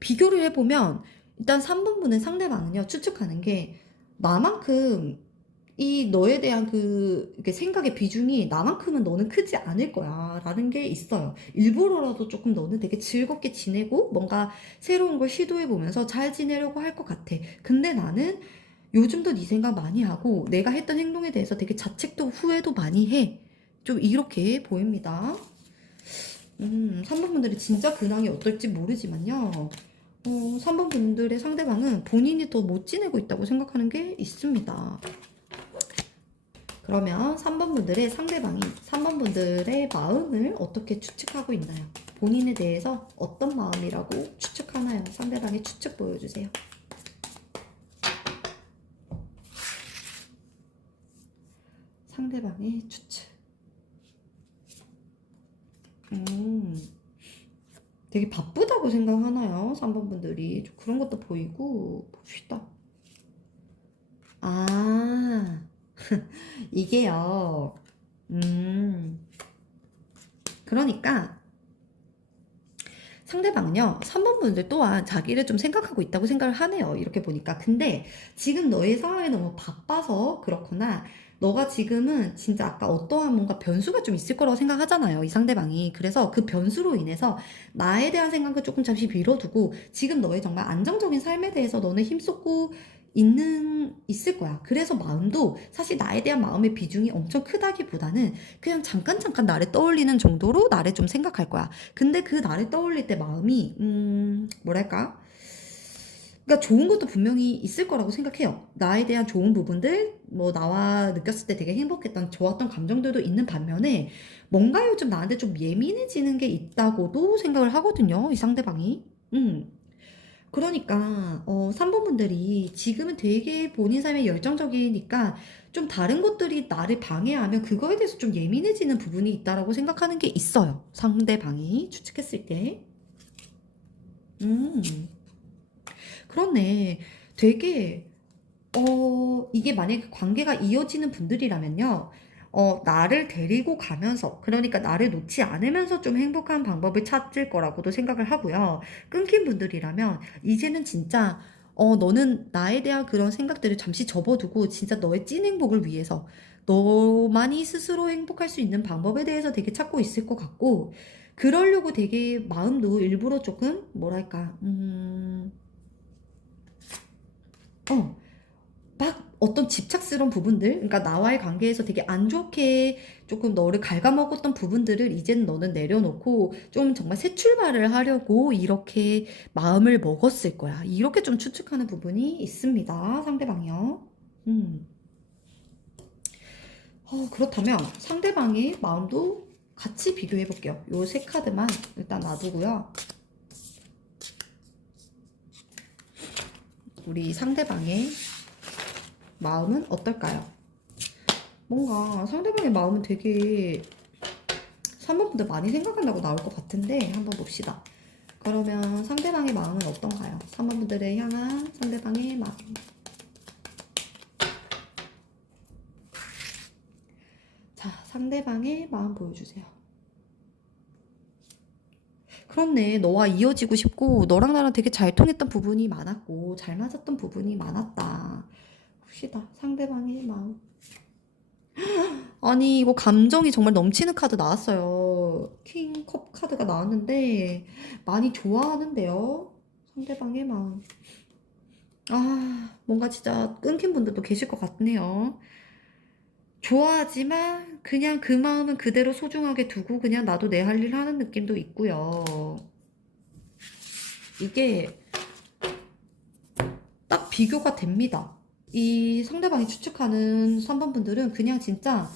비교를 해보면 일단 3번 분의 상대방은요 추측하는 게 나만큼 이 너에 대한 이렇게 생각의 비중이 나만큼은 너는 크지 않을 거야 라는 게 있어요. 일부러라도 조금 너는 되게 즐겁게 지내고 뭔가 새로운 걸 시도해 보면서 잘 지내려고 할 것 같아. 근데 나는 요즘도 네 생각 많이 하고 내가 했던 행동에 대해서 되게 자책도 후회도 많이 해. 좀 이렇게 보입니다. 3번 분들이 진짜 근황이 어떨지 모르지만요. 3번 분들의 상대방은 본인이 더 못 지내고 있다고 생각하는 게 있습니다. 그러면 3번 분들의 상대방이 3번 분들의 마음을 어떻게 추측하고 있나요? 본인에 대해서 어떤 마음이라고 추측하나요? 상대방의 추측 보여주세요. 상대방의 추측. 되게 바쁘다고 생각하나요? 3번 분들이. 그런 것도 보이고, 봅시다. 이게요. 그러니까 상대방은요, 3번 분들 또한 자기를 좀 생각하고 있다고 생각을 하네요. 이렇게 보니까. 근데 지금 너의 상황이 너무 바빠서 그렇거나, 너가 지금은 진짜 아까 어떠한 뭔가 변수가 좀 있을 거라고 생각하잖아요. 이 상대방이. 그래서 그 변수로 인해서 나에 대한 생각을 조금 잠시 미뤄두고, 지금 너의 정말 안정적인 삶에 대해서 너는 힘쏟고 있을 거야. 그래서 마음도 사실 나에 대한 마음의 비중이 엄청 크다기보다는 그냥 잠깐 나를 떠올리는 정도로 나를 좀 생각할 거야. 근데 그 나를 떠올릴 때 마음이 뭐랄까? 그러니까 좋은 것도 분명히 있을 거라고 생각해요. 나에 대한 좋은 부분들, 뭐 나와 느꼈을 때 되게 행복했던 좋았던 감정들도 있는 반면에 뭔가 요즘 나한테 좀 예민해지는 게 있다고도 생각을 하거든요. 이 상대방이. 그러니까 3번 분들이 지금은 되게 본인 삶에 열정적이니까 좀 다른 것들이 나를 방해하면 그거에 대해서 좀 예민해지는 부분이 있다라고 생각하는 게 있어요. 상대방이 추측했을 때. 음, 그렇네. 되게 이게 만약에 관계가 이어지는 분들이라면요. 나를 데리고 가면서, 그러니까 나를 놓지 않으면서 좀 행복한 방법을 찾을 거라고도 생각을 하고요. 끊긴 분들이라면 이제는 진짜 너는 나에 대한 그런 생각들을 잠시 접어두고 진짜 너의 찐 행복을 위해서 너만이 스스로 행복할 수 있는 방법에 대해서 되게 찾고 있을 것 같고, 그러려고 되게 마음도 일부러 조금 뭐랄까 어 막 어떤 집착스러운 부분들, 그러니까 나와의 관계에서 되게 안 좋게 조금 너를 갉아먹었던 부분들을 이제는 너는 내려놓고 좀 정말 새 출발을 하려고 이렇게 마음을 먹었을 거야. 이렇게 좀 추측하는 부분이 있습니다. 상대방이요. 음. 그렇다면 상대방의 마음도 같이 비교해 볼게요. 요 세 카드만 일단 놔두고요. 우리 상대방의 마음은 어떨까요? 뭔가 상대방의 마음은 되게 3번 분들 많이 생각한다고 나올 것 같은데 한번 봅시다. 그러면 상대방의 마음은 어떤가요? 3번 분들을 향한 상대방의 마음. 자, 상대방의 마음 보여주세요. 그렇네. 너와 이어지고 싶고 너랑 나랑 되게 잘 통했던 부분이 많았고 잘 맞았던 부분이 많았다. 봅시다. 상대방의 마음. 아니, 이거 감정이 정말 넘치는 카드 나왔어요. 킹컵 카드가 나왔는데 많이 좋아하는데요. 상대방의 마음. 뭔가 진짜 끊긴 분들도 계실 것 같네요. 좋아하지만 그냥 그 마음은 그대로 소중하게 두고 그냥 나도 내 할 일 하는 느낌도 있고요. 이게 딱 비교가 됩니다. 이 상대방이 추측하는 3번 분들은 그냥 진짜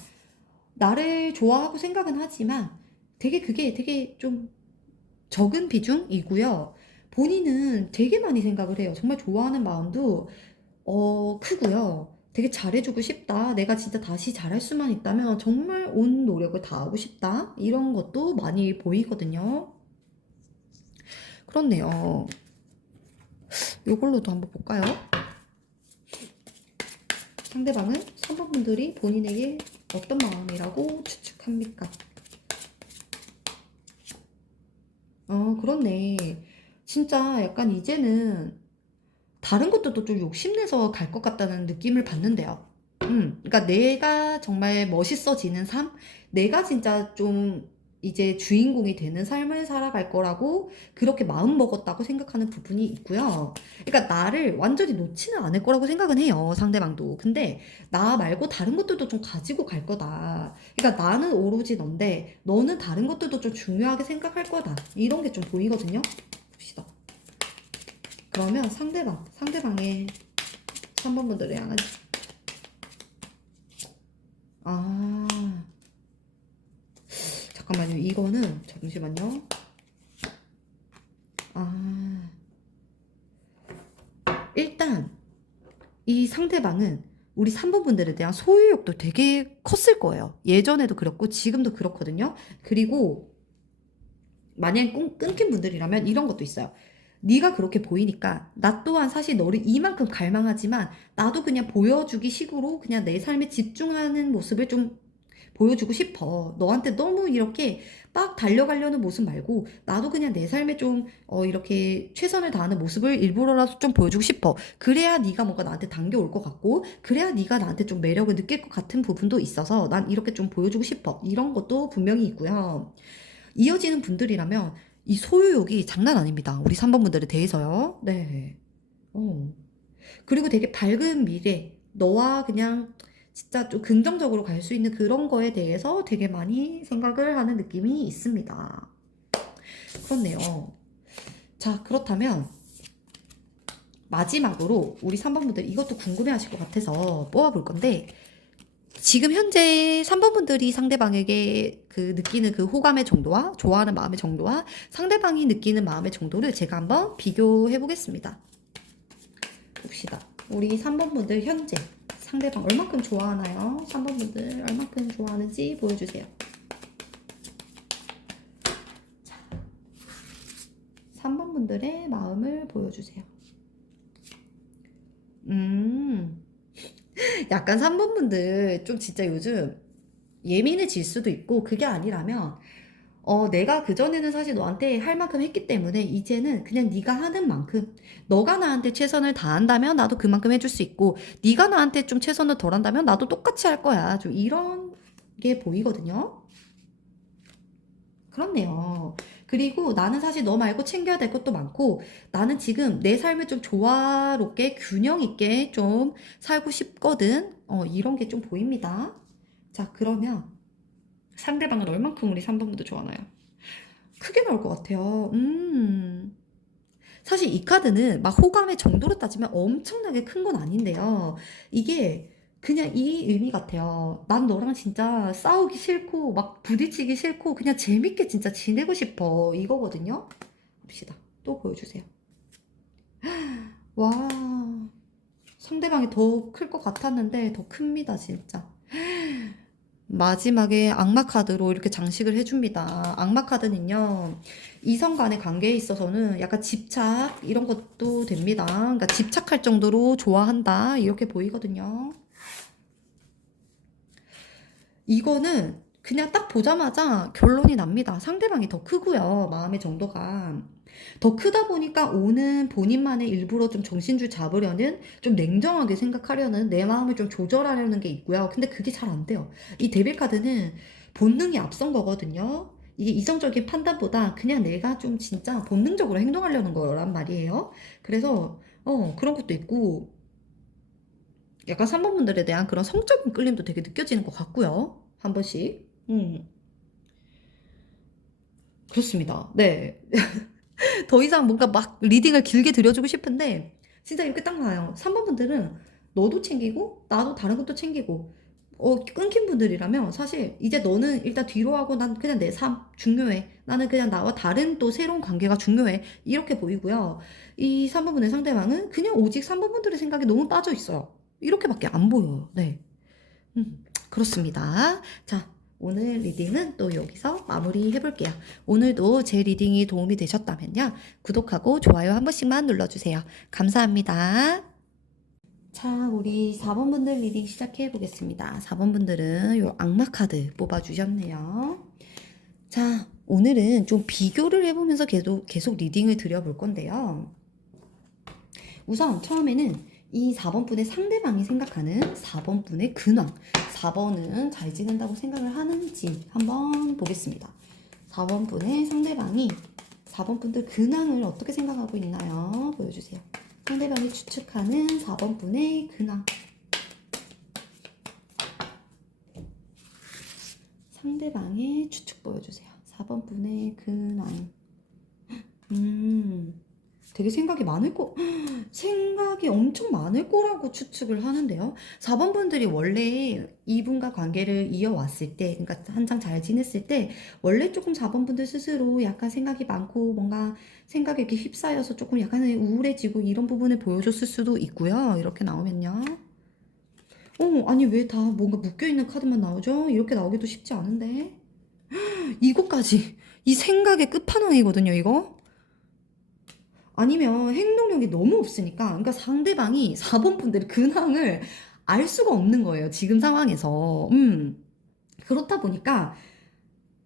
나를 좋아하고 생각은 하지만 되게 그게 되게 좀 적은 비중이고요. 본인은 되게 많이 생각을 해요. 정말 좋아하는 마음도 크고요. 되게 잘해주고 싶다. 내가 진짜 다시 잘할 수만 있다면 정말 온 노력을 다하고 싶다. 이런 것도 많이 보이거든요. 그렇네요. 이걸로도 한번 볼까요? 상대방은 3번 분들이 본인에게 어떤 마음이라고 추측합니까? 그렇네. 진짜 약간 이제는 다른 것들도 좀 욕심내서 갈 것 같다는 느낌을 받는데요. 그러니까 내가 정말 멋있어지는 삶? 내가 진짜 좀 이제 주인공이 되는 삶을 살아갈 거라고 그렇게 마음 먹었다고 생각하는 부분이 있고요. 그러니까 나를 완전히 놓지는 않을 거라고 생각은 해요, 상대방도. 근데 나 말고 다른 것들도 좀 가지고 갈 거다. 그러니까 나는 오로지 넌데 너는 다른 것들도 좀 중요하게 생각할 거다. 이런 게 좀 보이거든요. 봅시다. 그러면 상대방의 3번 분들을 향한 아 잠깐만요. 이거는 잠시만요. 아 일단 이 상대방은 우리 3번 분들에 대한 소유욕도 되게 컸을 거예요. 예전에도 그렇고 지금도 그렇거든요. 그리고 만약에 끊긴 분들이라면 이런 것도 있어요. 네가 그렇게 보이니까 나 또한 사실 너를 이만큼 갈망하지만 나도 그냥 보여주기 식으로 그냥 내 삶에 집중하는 모습을 좀 보여주고 싶어. 너한테 너무 이렇게 막 달려가려는 모습 말고 나도 그냥 내 삶에 좀 이렇게 최선을 다하는 모습을 일부러라도 좀 보여주고 싶어. 그래야 네가 뭔가 나한테 당겨올 것 같고 그래야 네가 나한테 좀 매력을 느낄 것 같은 부분도 있어서 난 이렇게 좀 보여주고 싶어. 이런 것도 분명히 있고요. 이어지는 분들이라면 이 소유욕이 장난 아닙니다. 우리 3번 분들에 대해서요. 네. 어. 그리고 되게 밝은 미래, 너와 그냥 진짜 좀 긍정적으로 갈 수 있는 그런 거에 대해서 되게 많이 생각을 하는 느낌이 있습니다. 그렇네요. 자, 그렇다면 마지막으로 우리 3번 분들 이것도 궁금해 하실 것 같아서 뽑아볼 건데 지금 현재 3번 분들이 상대방에게 그 느끼는 그 호감의 정도와 좋아하는 마음의 정도와 상대방이 느끼는 마음의 정도를 제가 한번 비교해 보겠습니다. 봅시다. 우리 3번 분들 현재 상대방 얼마큼 좋아하나요? 3번 분들 얼마큼 좋아하는지 보여주세요. 자, 3번 분들의 마음을 보여주세요. 약간 3번 분들 좀 진짜 요즘 예민해질 수도 있고, 그게 아니라면 내가 그전에는 사실 너한테 할 만큼 했기 때문에 이제는 그냥 네가 하는 만큼, 너가 나한테 최선을 다한다면 나도 그만큼 해줄 수 있고, 네가 나한테 좀 최선을 덜 한다면 나도 똑같이 할 거야. 좀 이런 게 보이거든요. 그렇네요. 그리고 나는 사실 너 말고 챙겨야 될 것도 많고, 나는 지금 내 삶을 좀 조화롭게 균형 있게 좀 살고 싶거든. 이런 게 좀 보입니다. 자, 그러면 상대방은 얼만큼 우리 3번분도 좋아하나요? 크게 나올 것 같아요. 사실 이 카드는 막 호감의 정도로 따지면 엄청나게 큰 건 아닌데요. 이게 그냥 이 의미 같아요. 난 너랑 진짜 싸우기 싫고, 막 부딪히기 싫고, 그냥 재밌게 진짜 지내고 싶어. 이거거든요. 봅시다. 또 보여주세요. 와, 상대방이 더 클 것 같았는데 더 큽니다, 진짜. 마지막에 악마 카드로 이렇게 장식을 해줍니다. 악마 카드는요, 이성 간의 관계에 있어서는 약간 집착, 이런 것도 됩니다. 그러니까 집착할 정도로 좋아한다, 이렇게 보이거든요. 이거는 그냥 딱 보자마자 결론이 납니다. 상대방이 더 크고요, 마음의 정도가. 더 크다 보니까 오는 본인만의 일부러 좀 정신줄 잡으려는, 좀 냉정하게 생각하려는, 내 마음을 좀 조절하려는 게 있고요. 근데 그게 잘 안 돼요. 이 데빌 카드는 본능이 앞선 거거든요. 이게 이성적인 판단보다 그냥 내가 좀 진짜 본능적으로 행동하려는 거란 말이에요. 그래서 그런 것도 있고, 약간 3번 분들에 대한 그런 성적인 끌림도 되게 느껴지는 것 같고요. 한 번씩. 그렇습니다. 네. 더 이상 뭔가 막 리딩을 길게 들려주고 싶은데, 진짜 이렇게 딱 나와요. 3번 분들은 너도 챙기고 나도 다른 것도 챙기고, 끊긴 분들이라면 사실 이제 너는 일단 뒤로 하고 난 그냥 내 삶 중요해. 나는 그냥 나와 다른 또 새로운 관계가 중요해. 이렇게 보이고요. 이 3번 분의 상대방은 그냥 오직 3번 분들의 생각에 너무 빠져 있어요. 이렇게밖에 안 보여요. 네. 그렇습니다. 자, 오늘 리딩은 또 여기서 마무리 해볼게요. 오늘도 제 리딩이 도움이 되셨다면요, 구독하고 좋아요 한 번씩만 눌러주세요. 감사합니다. 자, 우리 4번 분들 리딩 시작해 보겠습니다. 4번 분들은 요 악마 카드 뽑아주셨네요. 자, 오늘은 좀 비교를 해보면서 계속 리딩을 드려볼 건데요. 우선 처음에는 이 4번 분의 상대방이 생각하는 4번 분의 근황, 4번은 잘 지낸다고 생각을 하는지 한번 보겠습니다. 4번 분의 상대방이 4번 분들 근황을 어떻게 생각하고 있나요? 보여주세요. 상대방이 추측하는 4번 분의 근황. 상대방의 추측 보여주세요. 4번 분의 근황. 되게 생각이 엄청 많을 거라고 추측을 하는데요. 4번 분들이 원래 이분과 관계를 이어왔을 때, 그러니까 한창 잘 지냈을 때, 원래 조금 4번 분들 스스로 약간 생각이 많고, 뭔가 생각에 이렇게 휩싸여서 조금 약간 우울해지고 이런 부분을 보여줬을 수도 있고요. 이렇게 나오면요. 아니, 왜 다 뭔가 묶여있는 카드만 나오죠? 이렇게 나오기도 쉽지 않은데. 이거까지. 이 생각의 끝판왕이거든요, 이거. 아니면 행동력이 너무 없으니까, 그러니까 상대방이 4번 분들의 근황을 알 수가 없는 거예요, 지금 상황에서. 그렇다 보니까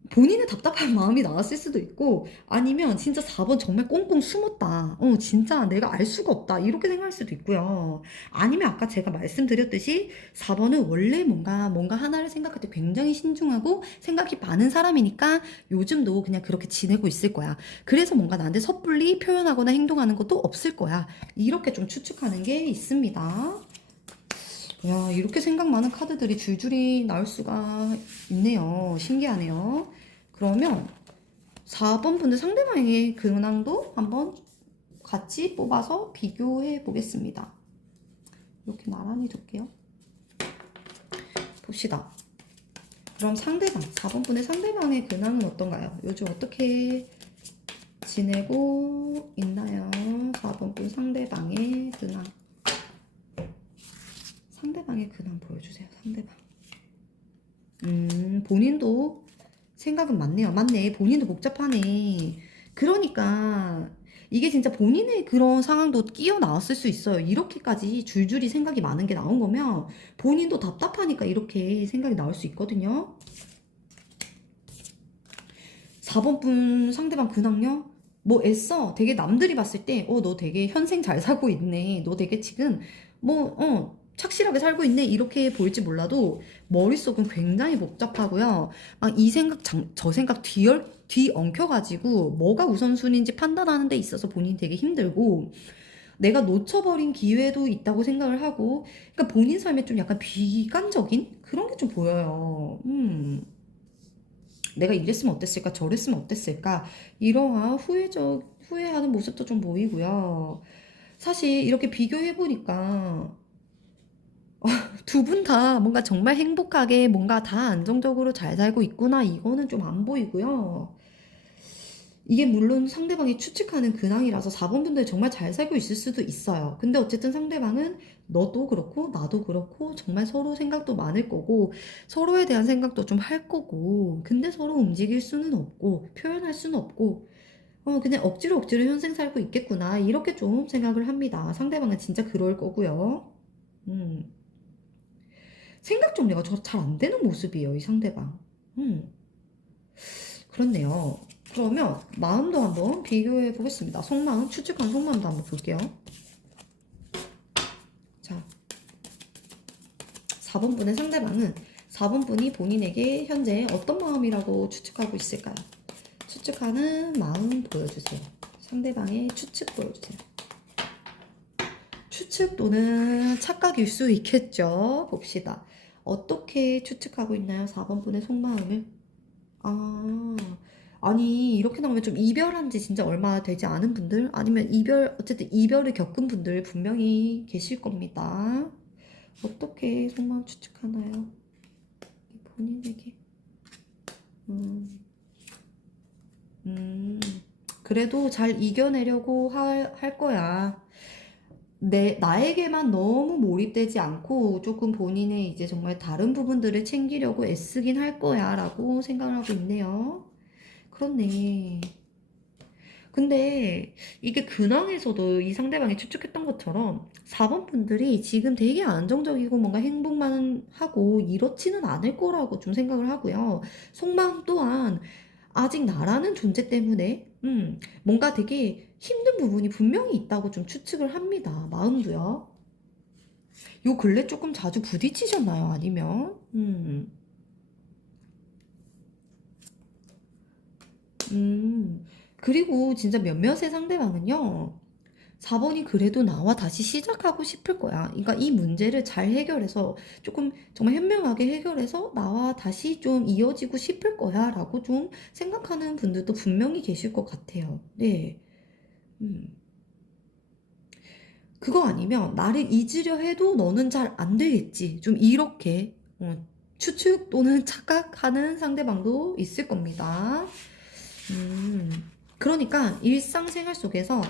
본인의 답답한 마음이 나왔을 수도 있고, 아니면 진짜 4번 정말 꽁꽁 숨었다. 진짜 내가 알 수가 없다. 이렇게 생각할 수도 있고요. 아니면 아까 제가 말씀드렸듯이 4번은 원래 뭔가 하나를 생각할 때 굉장히 신중하고 생각이 많은 사람이니까 요즘도 그냥 그렇게 지내고 있을 거야. 그래서 뭔가 나한테 섣불리 표현하거나 행동하는 것도 없을 거야. 이렇게 좀 추측하는 게 있습니다. 야, 이렇게 생각 많은 카드들이 줄줄이 나올 수가 있네요. 신기하네요. 그러면 4번 분들 상대방의 근황도 한번 같이 뽑아서 비교해 보겠습니다. 이렇게 나란히 둘게요. 봅시다. 그럼 4번 분의 상대방의 근황은 어떤가요? 요즘 어떻게 지내고 있나요? 4번 분 상대방의 근황. 상대방의 근황 보여주세요. 상대방. 본인도 생각은 많네요. 맞네. 본인도 복잡하네. 그러니까 이게 진짜 본인의 그런 상황도 끼어 나왔을 수 있어요. 이렇게까지 줄줄이 생각이 많은 게 나온 거면 본인도 답답하니까 이렇게 생각이 나올 수 있거든요. 4번 분 상대방 근황요? 뭐 애써 되게 남들이 봤을 때 너 되게 현생 잘 살고 있네. 너 되게 지금 착실하게 살고 있네. 이렇게 보일지 몰라도 머릿속은 굉장히 복잡하고요. 막 이 생각 저 생각 뒤엉켜가지고 뭐가 우선순위인지 판단하는 데 있어서 본인이 되게 힘들고 내가 놓쳐버린 기회도 있다고 생각을 하고 그러니까 본인 삶에 좀 약간 비관적인 그런 게 좀 보여요. 내가 이랬으면 어땠을까, 저랬으면 어땠을까, 이러한 후회하는 모습도 좀 보이고요. 사실 이렇게 비교해보니까 두 분 다 뭔가 정말 행복하게 뭔가 다 안정적으로 잘 살고 있구나, 이거는 좀 안 보이고요. 이게 물론 상대방이 추측하는 근황이라서 4번 분들 정말 잘 살고 있을 수도 있어요. 근데 어쨌든 상대방은 너도 그렇고 나도 그렇고 정말 서로 생각도 많을 거고 서로에 대한 생각도 좀 할 거고 근데 서로 움직일 수는 없고 표현할 수는 없고 그냥 억지로 현생 살고 있겠구나 이렇게 좀 생각을 합니다. 상대방은 진짜 그럴 거고요. 음, 생각 정리가 잘 안 되는 모습이에요, 이 상대방. 음. 그렇네요. 그러면 마음도 한번 비교해 보겠습니다. 속마음, 추측한 속마음도 한번 볼게요. 자, 4번 분의 상대방은 4번 분이 본인에게 현재 어떤 마음이라고 추측하고 있을까요? 추측하는 마음 보여주세요. 상대방의 추측 보여주세요. 추측 또는 착각일 수 있겠죠. 봅시다. 어떻게 추측하고 있나요? 4번 분의 속마음을? 아, 아니, 이렇게 나오면 좀 이별한 지 진짜 얼마 되지 않은 분들? 아니면 어쨌든 이별을 겪은 분들 분명히 계실 겁니다. 어떻게 속마음 추측하나요? 본인에게. 음, 음, 그래도 잘 이겨내려고 할 거야. 나에게만 너무 몰입되지 않고 조금 본인의 이제 정말 다른 부분들을 챙기려고 애쓰긴 할 거야 라고 생각을 하고 있네요. 그렇네. 근데 이게 근황에서도 이 상대방이 추측했던 것처럼 4번 분들이 지금 되게 안정적이고 뭔가 행복만 하고 이렇지는 않을 거라고 좀 생각을 하고요. 속마음 또한 아직 나라는 존재 때문에 뭔가 되게 힘든 부분이 분명히 있다고 좀 추측을 합니다. 마음도요. 요 근래 조금 자주 부딪히셨나요? 아니면 그리고 진짜 몇몇의 상대방은요. 4번이 그래도 나와 다시 시작하고 싶을 거야. 그러니까 이 문제를 잘 해결해서 조금 정말 현명하게 해결해서 나와 다시 좀 이어지고 싶을 거야 라고 좀 생각하는 분들도 분명히 계실 것 같아요. 네. 음. 그거 아니면 나를 잊으려 해도 너는 잘 안 되겠지. 좀 이렇게 추측 또는 착각하는 상대방도 있을 겁니다. 그러니까 일상생활 속에서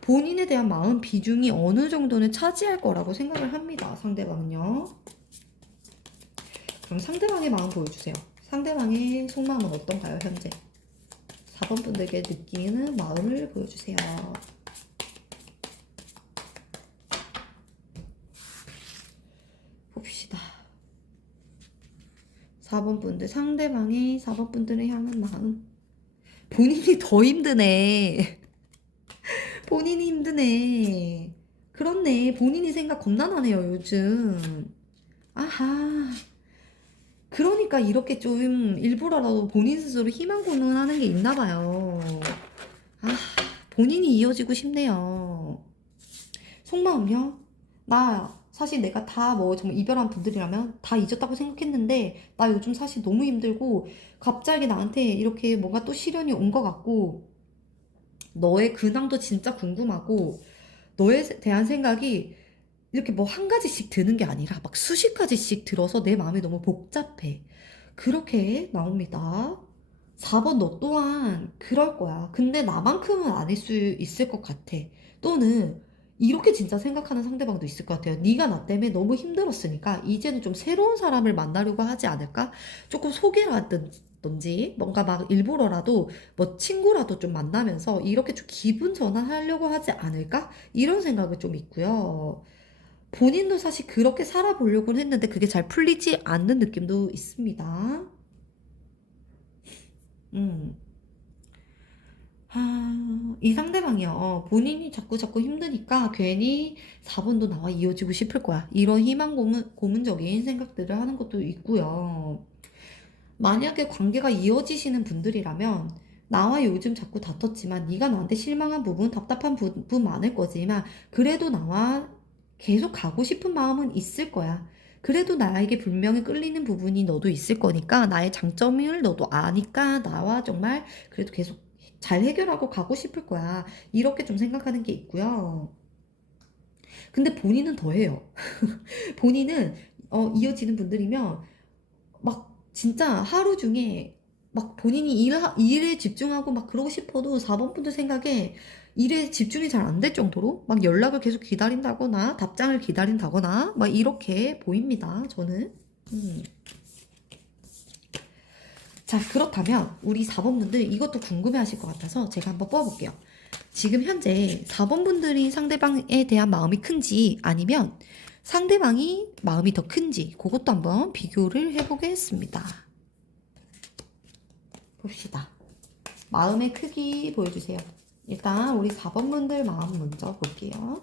본인에 대한 마음 비중이 어느 정도는 차지할 거라고 생각을 합니다. 상대방은요. 그럼 상대방의 마음 보여주세요. 상대방의 속마음은 어떤가요, 현재? 4번 분들께 느끼는 마음을 보여주세요. 봅시다. 4번 분들, 상대방의 4번 분들을 향한 마음. 본인이 더 힘드네. 본인이 힘드네. 그렇네. 본인이 생각 겁나 나네요, 요즘. 아하. 그러니까 이렇게 좀 일부러라도 본인 스스로 희망 고문하는 게 있나 봐요. 아, 본인이 이어지고 싶네요. 속마음요? 나 사실 내가 다 뭐 정말 이별한 분들이라면 다 잊었다고 생각했는데 나 요즘 사실 너무 힘들고 갑자기 나한테 이렇게 뭔가 또 시련이 온 것 같고 너의 근황도 진짜 궁금하고 너에 대한 생각이 이렇게 뭐 한 가지씩 드는 게 아니라 막 수십 가지씩 들어서 내 마음이 너무 복잡해. 그렇게 나옵니다. 4번 너 또한 그럴 거야. 근데 나만큼은 아닐 수 있을 것 같아. 또는 이렇게 진짜 생각하는 상대방도 있을 것 같아요. 네가 나 때문에 너무 힘들었으니까 이제는 좀 새로운 사람을 만나려고 하지 않을까? 조금 소개라든 한다든지 뭔가 막 일부러라도 뭐 친구라도 좀 만나면서 이렇게 좀 기분 전환하려고 하지 않을까? 이런 생각을 좀 있고요. 본인도 사실 그렇게 살아보려고는 했는데 그게 잘 풀리지 않는 느낌도 있습니다. 음. 이 상대방이요. 본인이 자꾸 힘드니까 괜히 4번도 나와 이어지고 싶을 거야. 이런 고문적인 생각들을 하는 것도 있고요. 만약에 관계가 이어지시는 분들이라면 나와 요즘 자꾸 다퉜지만 네가 나한테 실망한 부분, 답답한 부분 많을 거지만 그래도 나와 계속 가고 싶은 마음은 있을 거야. 그래도 나에게 분명히 끌리는 부분이 너도 있을 거니까 나의 장점을 너도 아니까 나와 정말 그래도 계속 잘 해결하고 가고 싶을 거야. 이렇게 좀 생각하는 게 있고요. 근데 본인은 더해요. 본인은 이어지는 분들이면 막 진짜 하루 중에 막 본인이 일에 집중하고 막 그러고 싶어도 4번 분들 생각에 일에 집중이 잘 안 될 정도로 막 연락을 계속 기다린다거나 답장을 기다린다거나 막 이렇게 보입니다. 저는. 음. 자, 그렇다면 우리 4번 분들 이것도 궁금해 하실 것 같아서 제가 한번 뽑아볼게요. 지금 현재 4번 분들이 상대방에 대한 마음이 큰지 아니면 상대방이 마음이 더 큰지 그것도 한번 비교를 해보겠습니다. 봅시다. 마음의 크기 보여주세요. 일단 우리 4번 분들 마음 먼저 볼게요.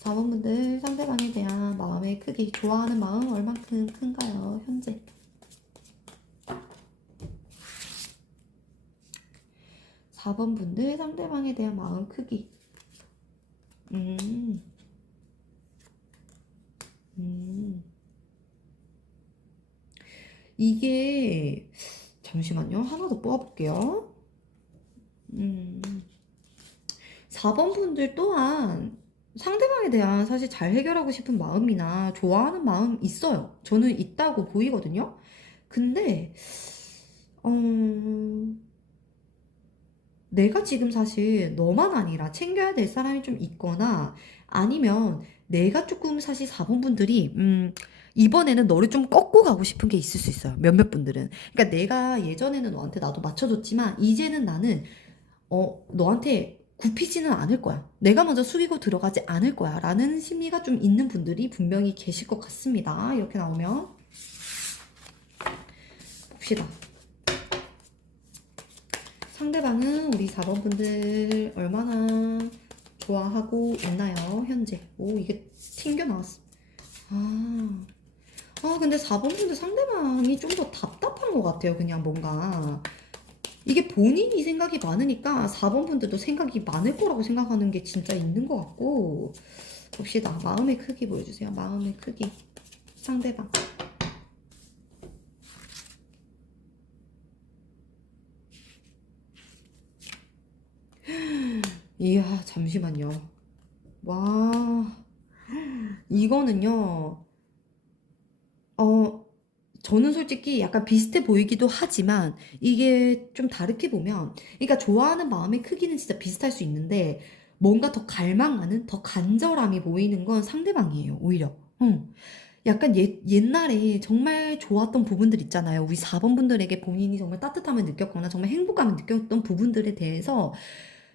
4번 분들 상대방에 대한 마음의 크기, 좋아하는 마음 얼만큼 큰가요? 현재. 4번 분들 상대방에 대한 마음 크기. 음, 음. 이게, 잠시만요. 하나 더 뽑아볼게요. 4번 분들 또한 상대방에 대한 사실 잘 해결하고 싶은 마음이나 좋아하는 마음 있어요. 저는 있다고 보이거든요. 근데, 어, 내가 지금 사실 너만 아니라 챙겨야 될 사람이 좀 있거나 아니면 내가 조금 사실 4번 분들이 이번에는 너를 좀 꺾고 가고 싶은 게 있을 수 있어요. 몇몇 분들은. 그러니까 내가 예전에는 너한테 나도 맞춰줬지만 이제는 나는 너한테 굽히지는 않을 거야. 내가 먼저 숙이고 들어가지 않을 거야. 라는 심리가 좀 있는 분들이 분명히 계실 것 같습니다. 이렇게 나오면 봅시다. 상대방은 우리 4번 분들 얼마나 좋아하고 있나요? 현재. 오, 이게 튕겨 나왔어. 근데 4번 분들 상대방이 좀 더 답답한 것 같아요. 그냥 뭔가. 이게 본인이 생각이 많으니까 4번 분들도 생각이 많을 거라고 생각하는 게 진짜 있는 것 같고. 봅시다. 마음의 크기 보여주세요. 마음의 크기. 상대방. 이야, 잠시만요. 와, 이거는요, 어, 저는 솔직히 약간 비슷해 보이기도 하지만 이게 좀 다르게 보면, 그러니까 좋아하는 마음의 크기는 진짜 비슷할 수 있는데 뭔가 더 갈망하는, 더 간절함이 보이는 건 상대방이에요, 오히려. 약간 옛날에 정말 좋았던 부분들 있잖아요. 우리 4번 분들에게 본인이 정말 따뜻함을 느꼈거나 정말 행복감을 느꼈던 부분들에 대해서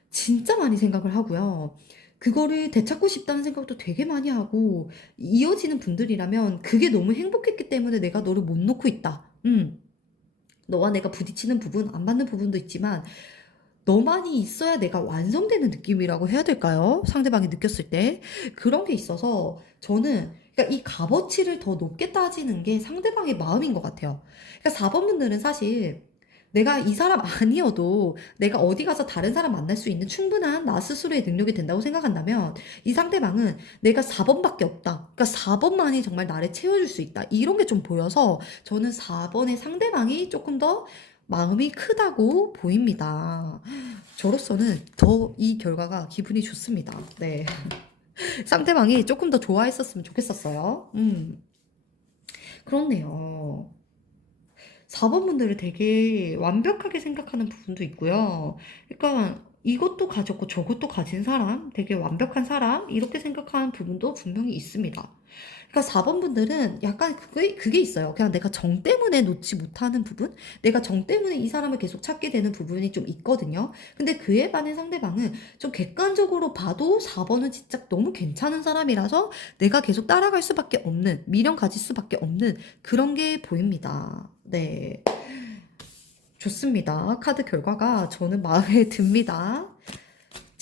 진짜 많이 생각을 하고요. 그거를 되찾고 싶다는 생각도 되게 많이 하고, 이어지는 분들이라면 그게 너무 행복했기 때문에 내가 너를 못 놓고 있다. 너와 내가 부딪히는 부분, 안 맞는 부분도 있지만, 너만이 있어야 내가 완성되는 느낌이라고 해야 될까요? 상대방이 느꼈을 때. 그런 게 있어서 저는 그러니까 이 값어치를 더 높게 따지는 게 상대방의 마음인 것 같아요. 그러니까 4번 분들은 사실 내가 이 사람 아니어도 내가 어디 가서 다른 사람 만날 수 있는 충분한 나 스스로의 능력이 된다고 생각한다면 이 상대방은 내가 4번밖에 없다. 그러니까 4번만이 정말 나를 채워줄 수 있다. 이런 게 좀 보여서 저는 4번의 상대방이 조금 더 마음이 크다고 보입니다. 저로서는 더 이 결과가 기분이 좋습니다. 네. 상대방이 조금 더 좋아했었으면 좋겠었어요. 그렇네요. 4번 분들을 되게 완벽하게 생각하는 부분도 있고요. 그러니까 이것도 가졌고 저것도 가진 사람, 되게 완벽한 사람, 이렇게 생각하는 부분도 분명히 있습니다. 그러니까 4번 분들은 약간 그게 있어요. 그냥 내가 정 때문에 놓지 못하는 부분? 내가 정 때문에 이 사람을 계속 찾게 되는 부분이 좀 있거든요. 근데 그에 반해 상대방은 좀 객관적으로 봐도 4번은 진짜 너무 괜찮은 사람이라서 내가 계속 따라갈 수밖에 없는, 미련 가질 수밖에 없는 그런 게 보입니다. 네. 좋습니다. 카드 결과가 저는 마음에 듭니다.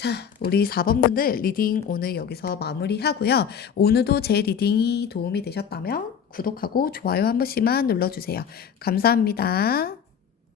자, 우리 4번 분들 리딩 오늘 여기서 마무리하고요. 오늘도 제 리딩이 도움이 되셨다면 구독하고 좋아요 한 번씩만 눌러주세요. 감사합니다.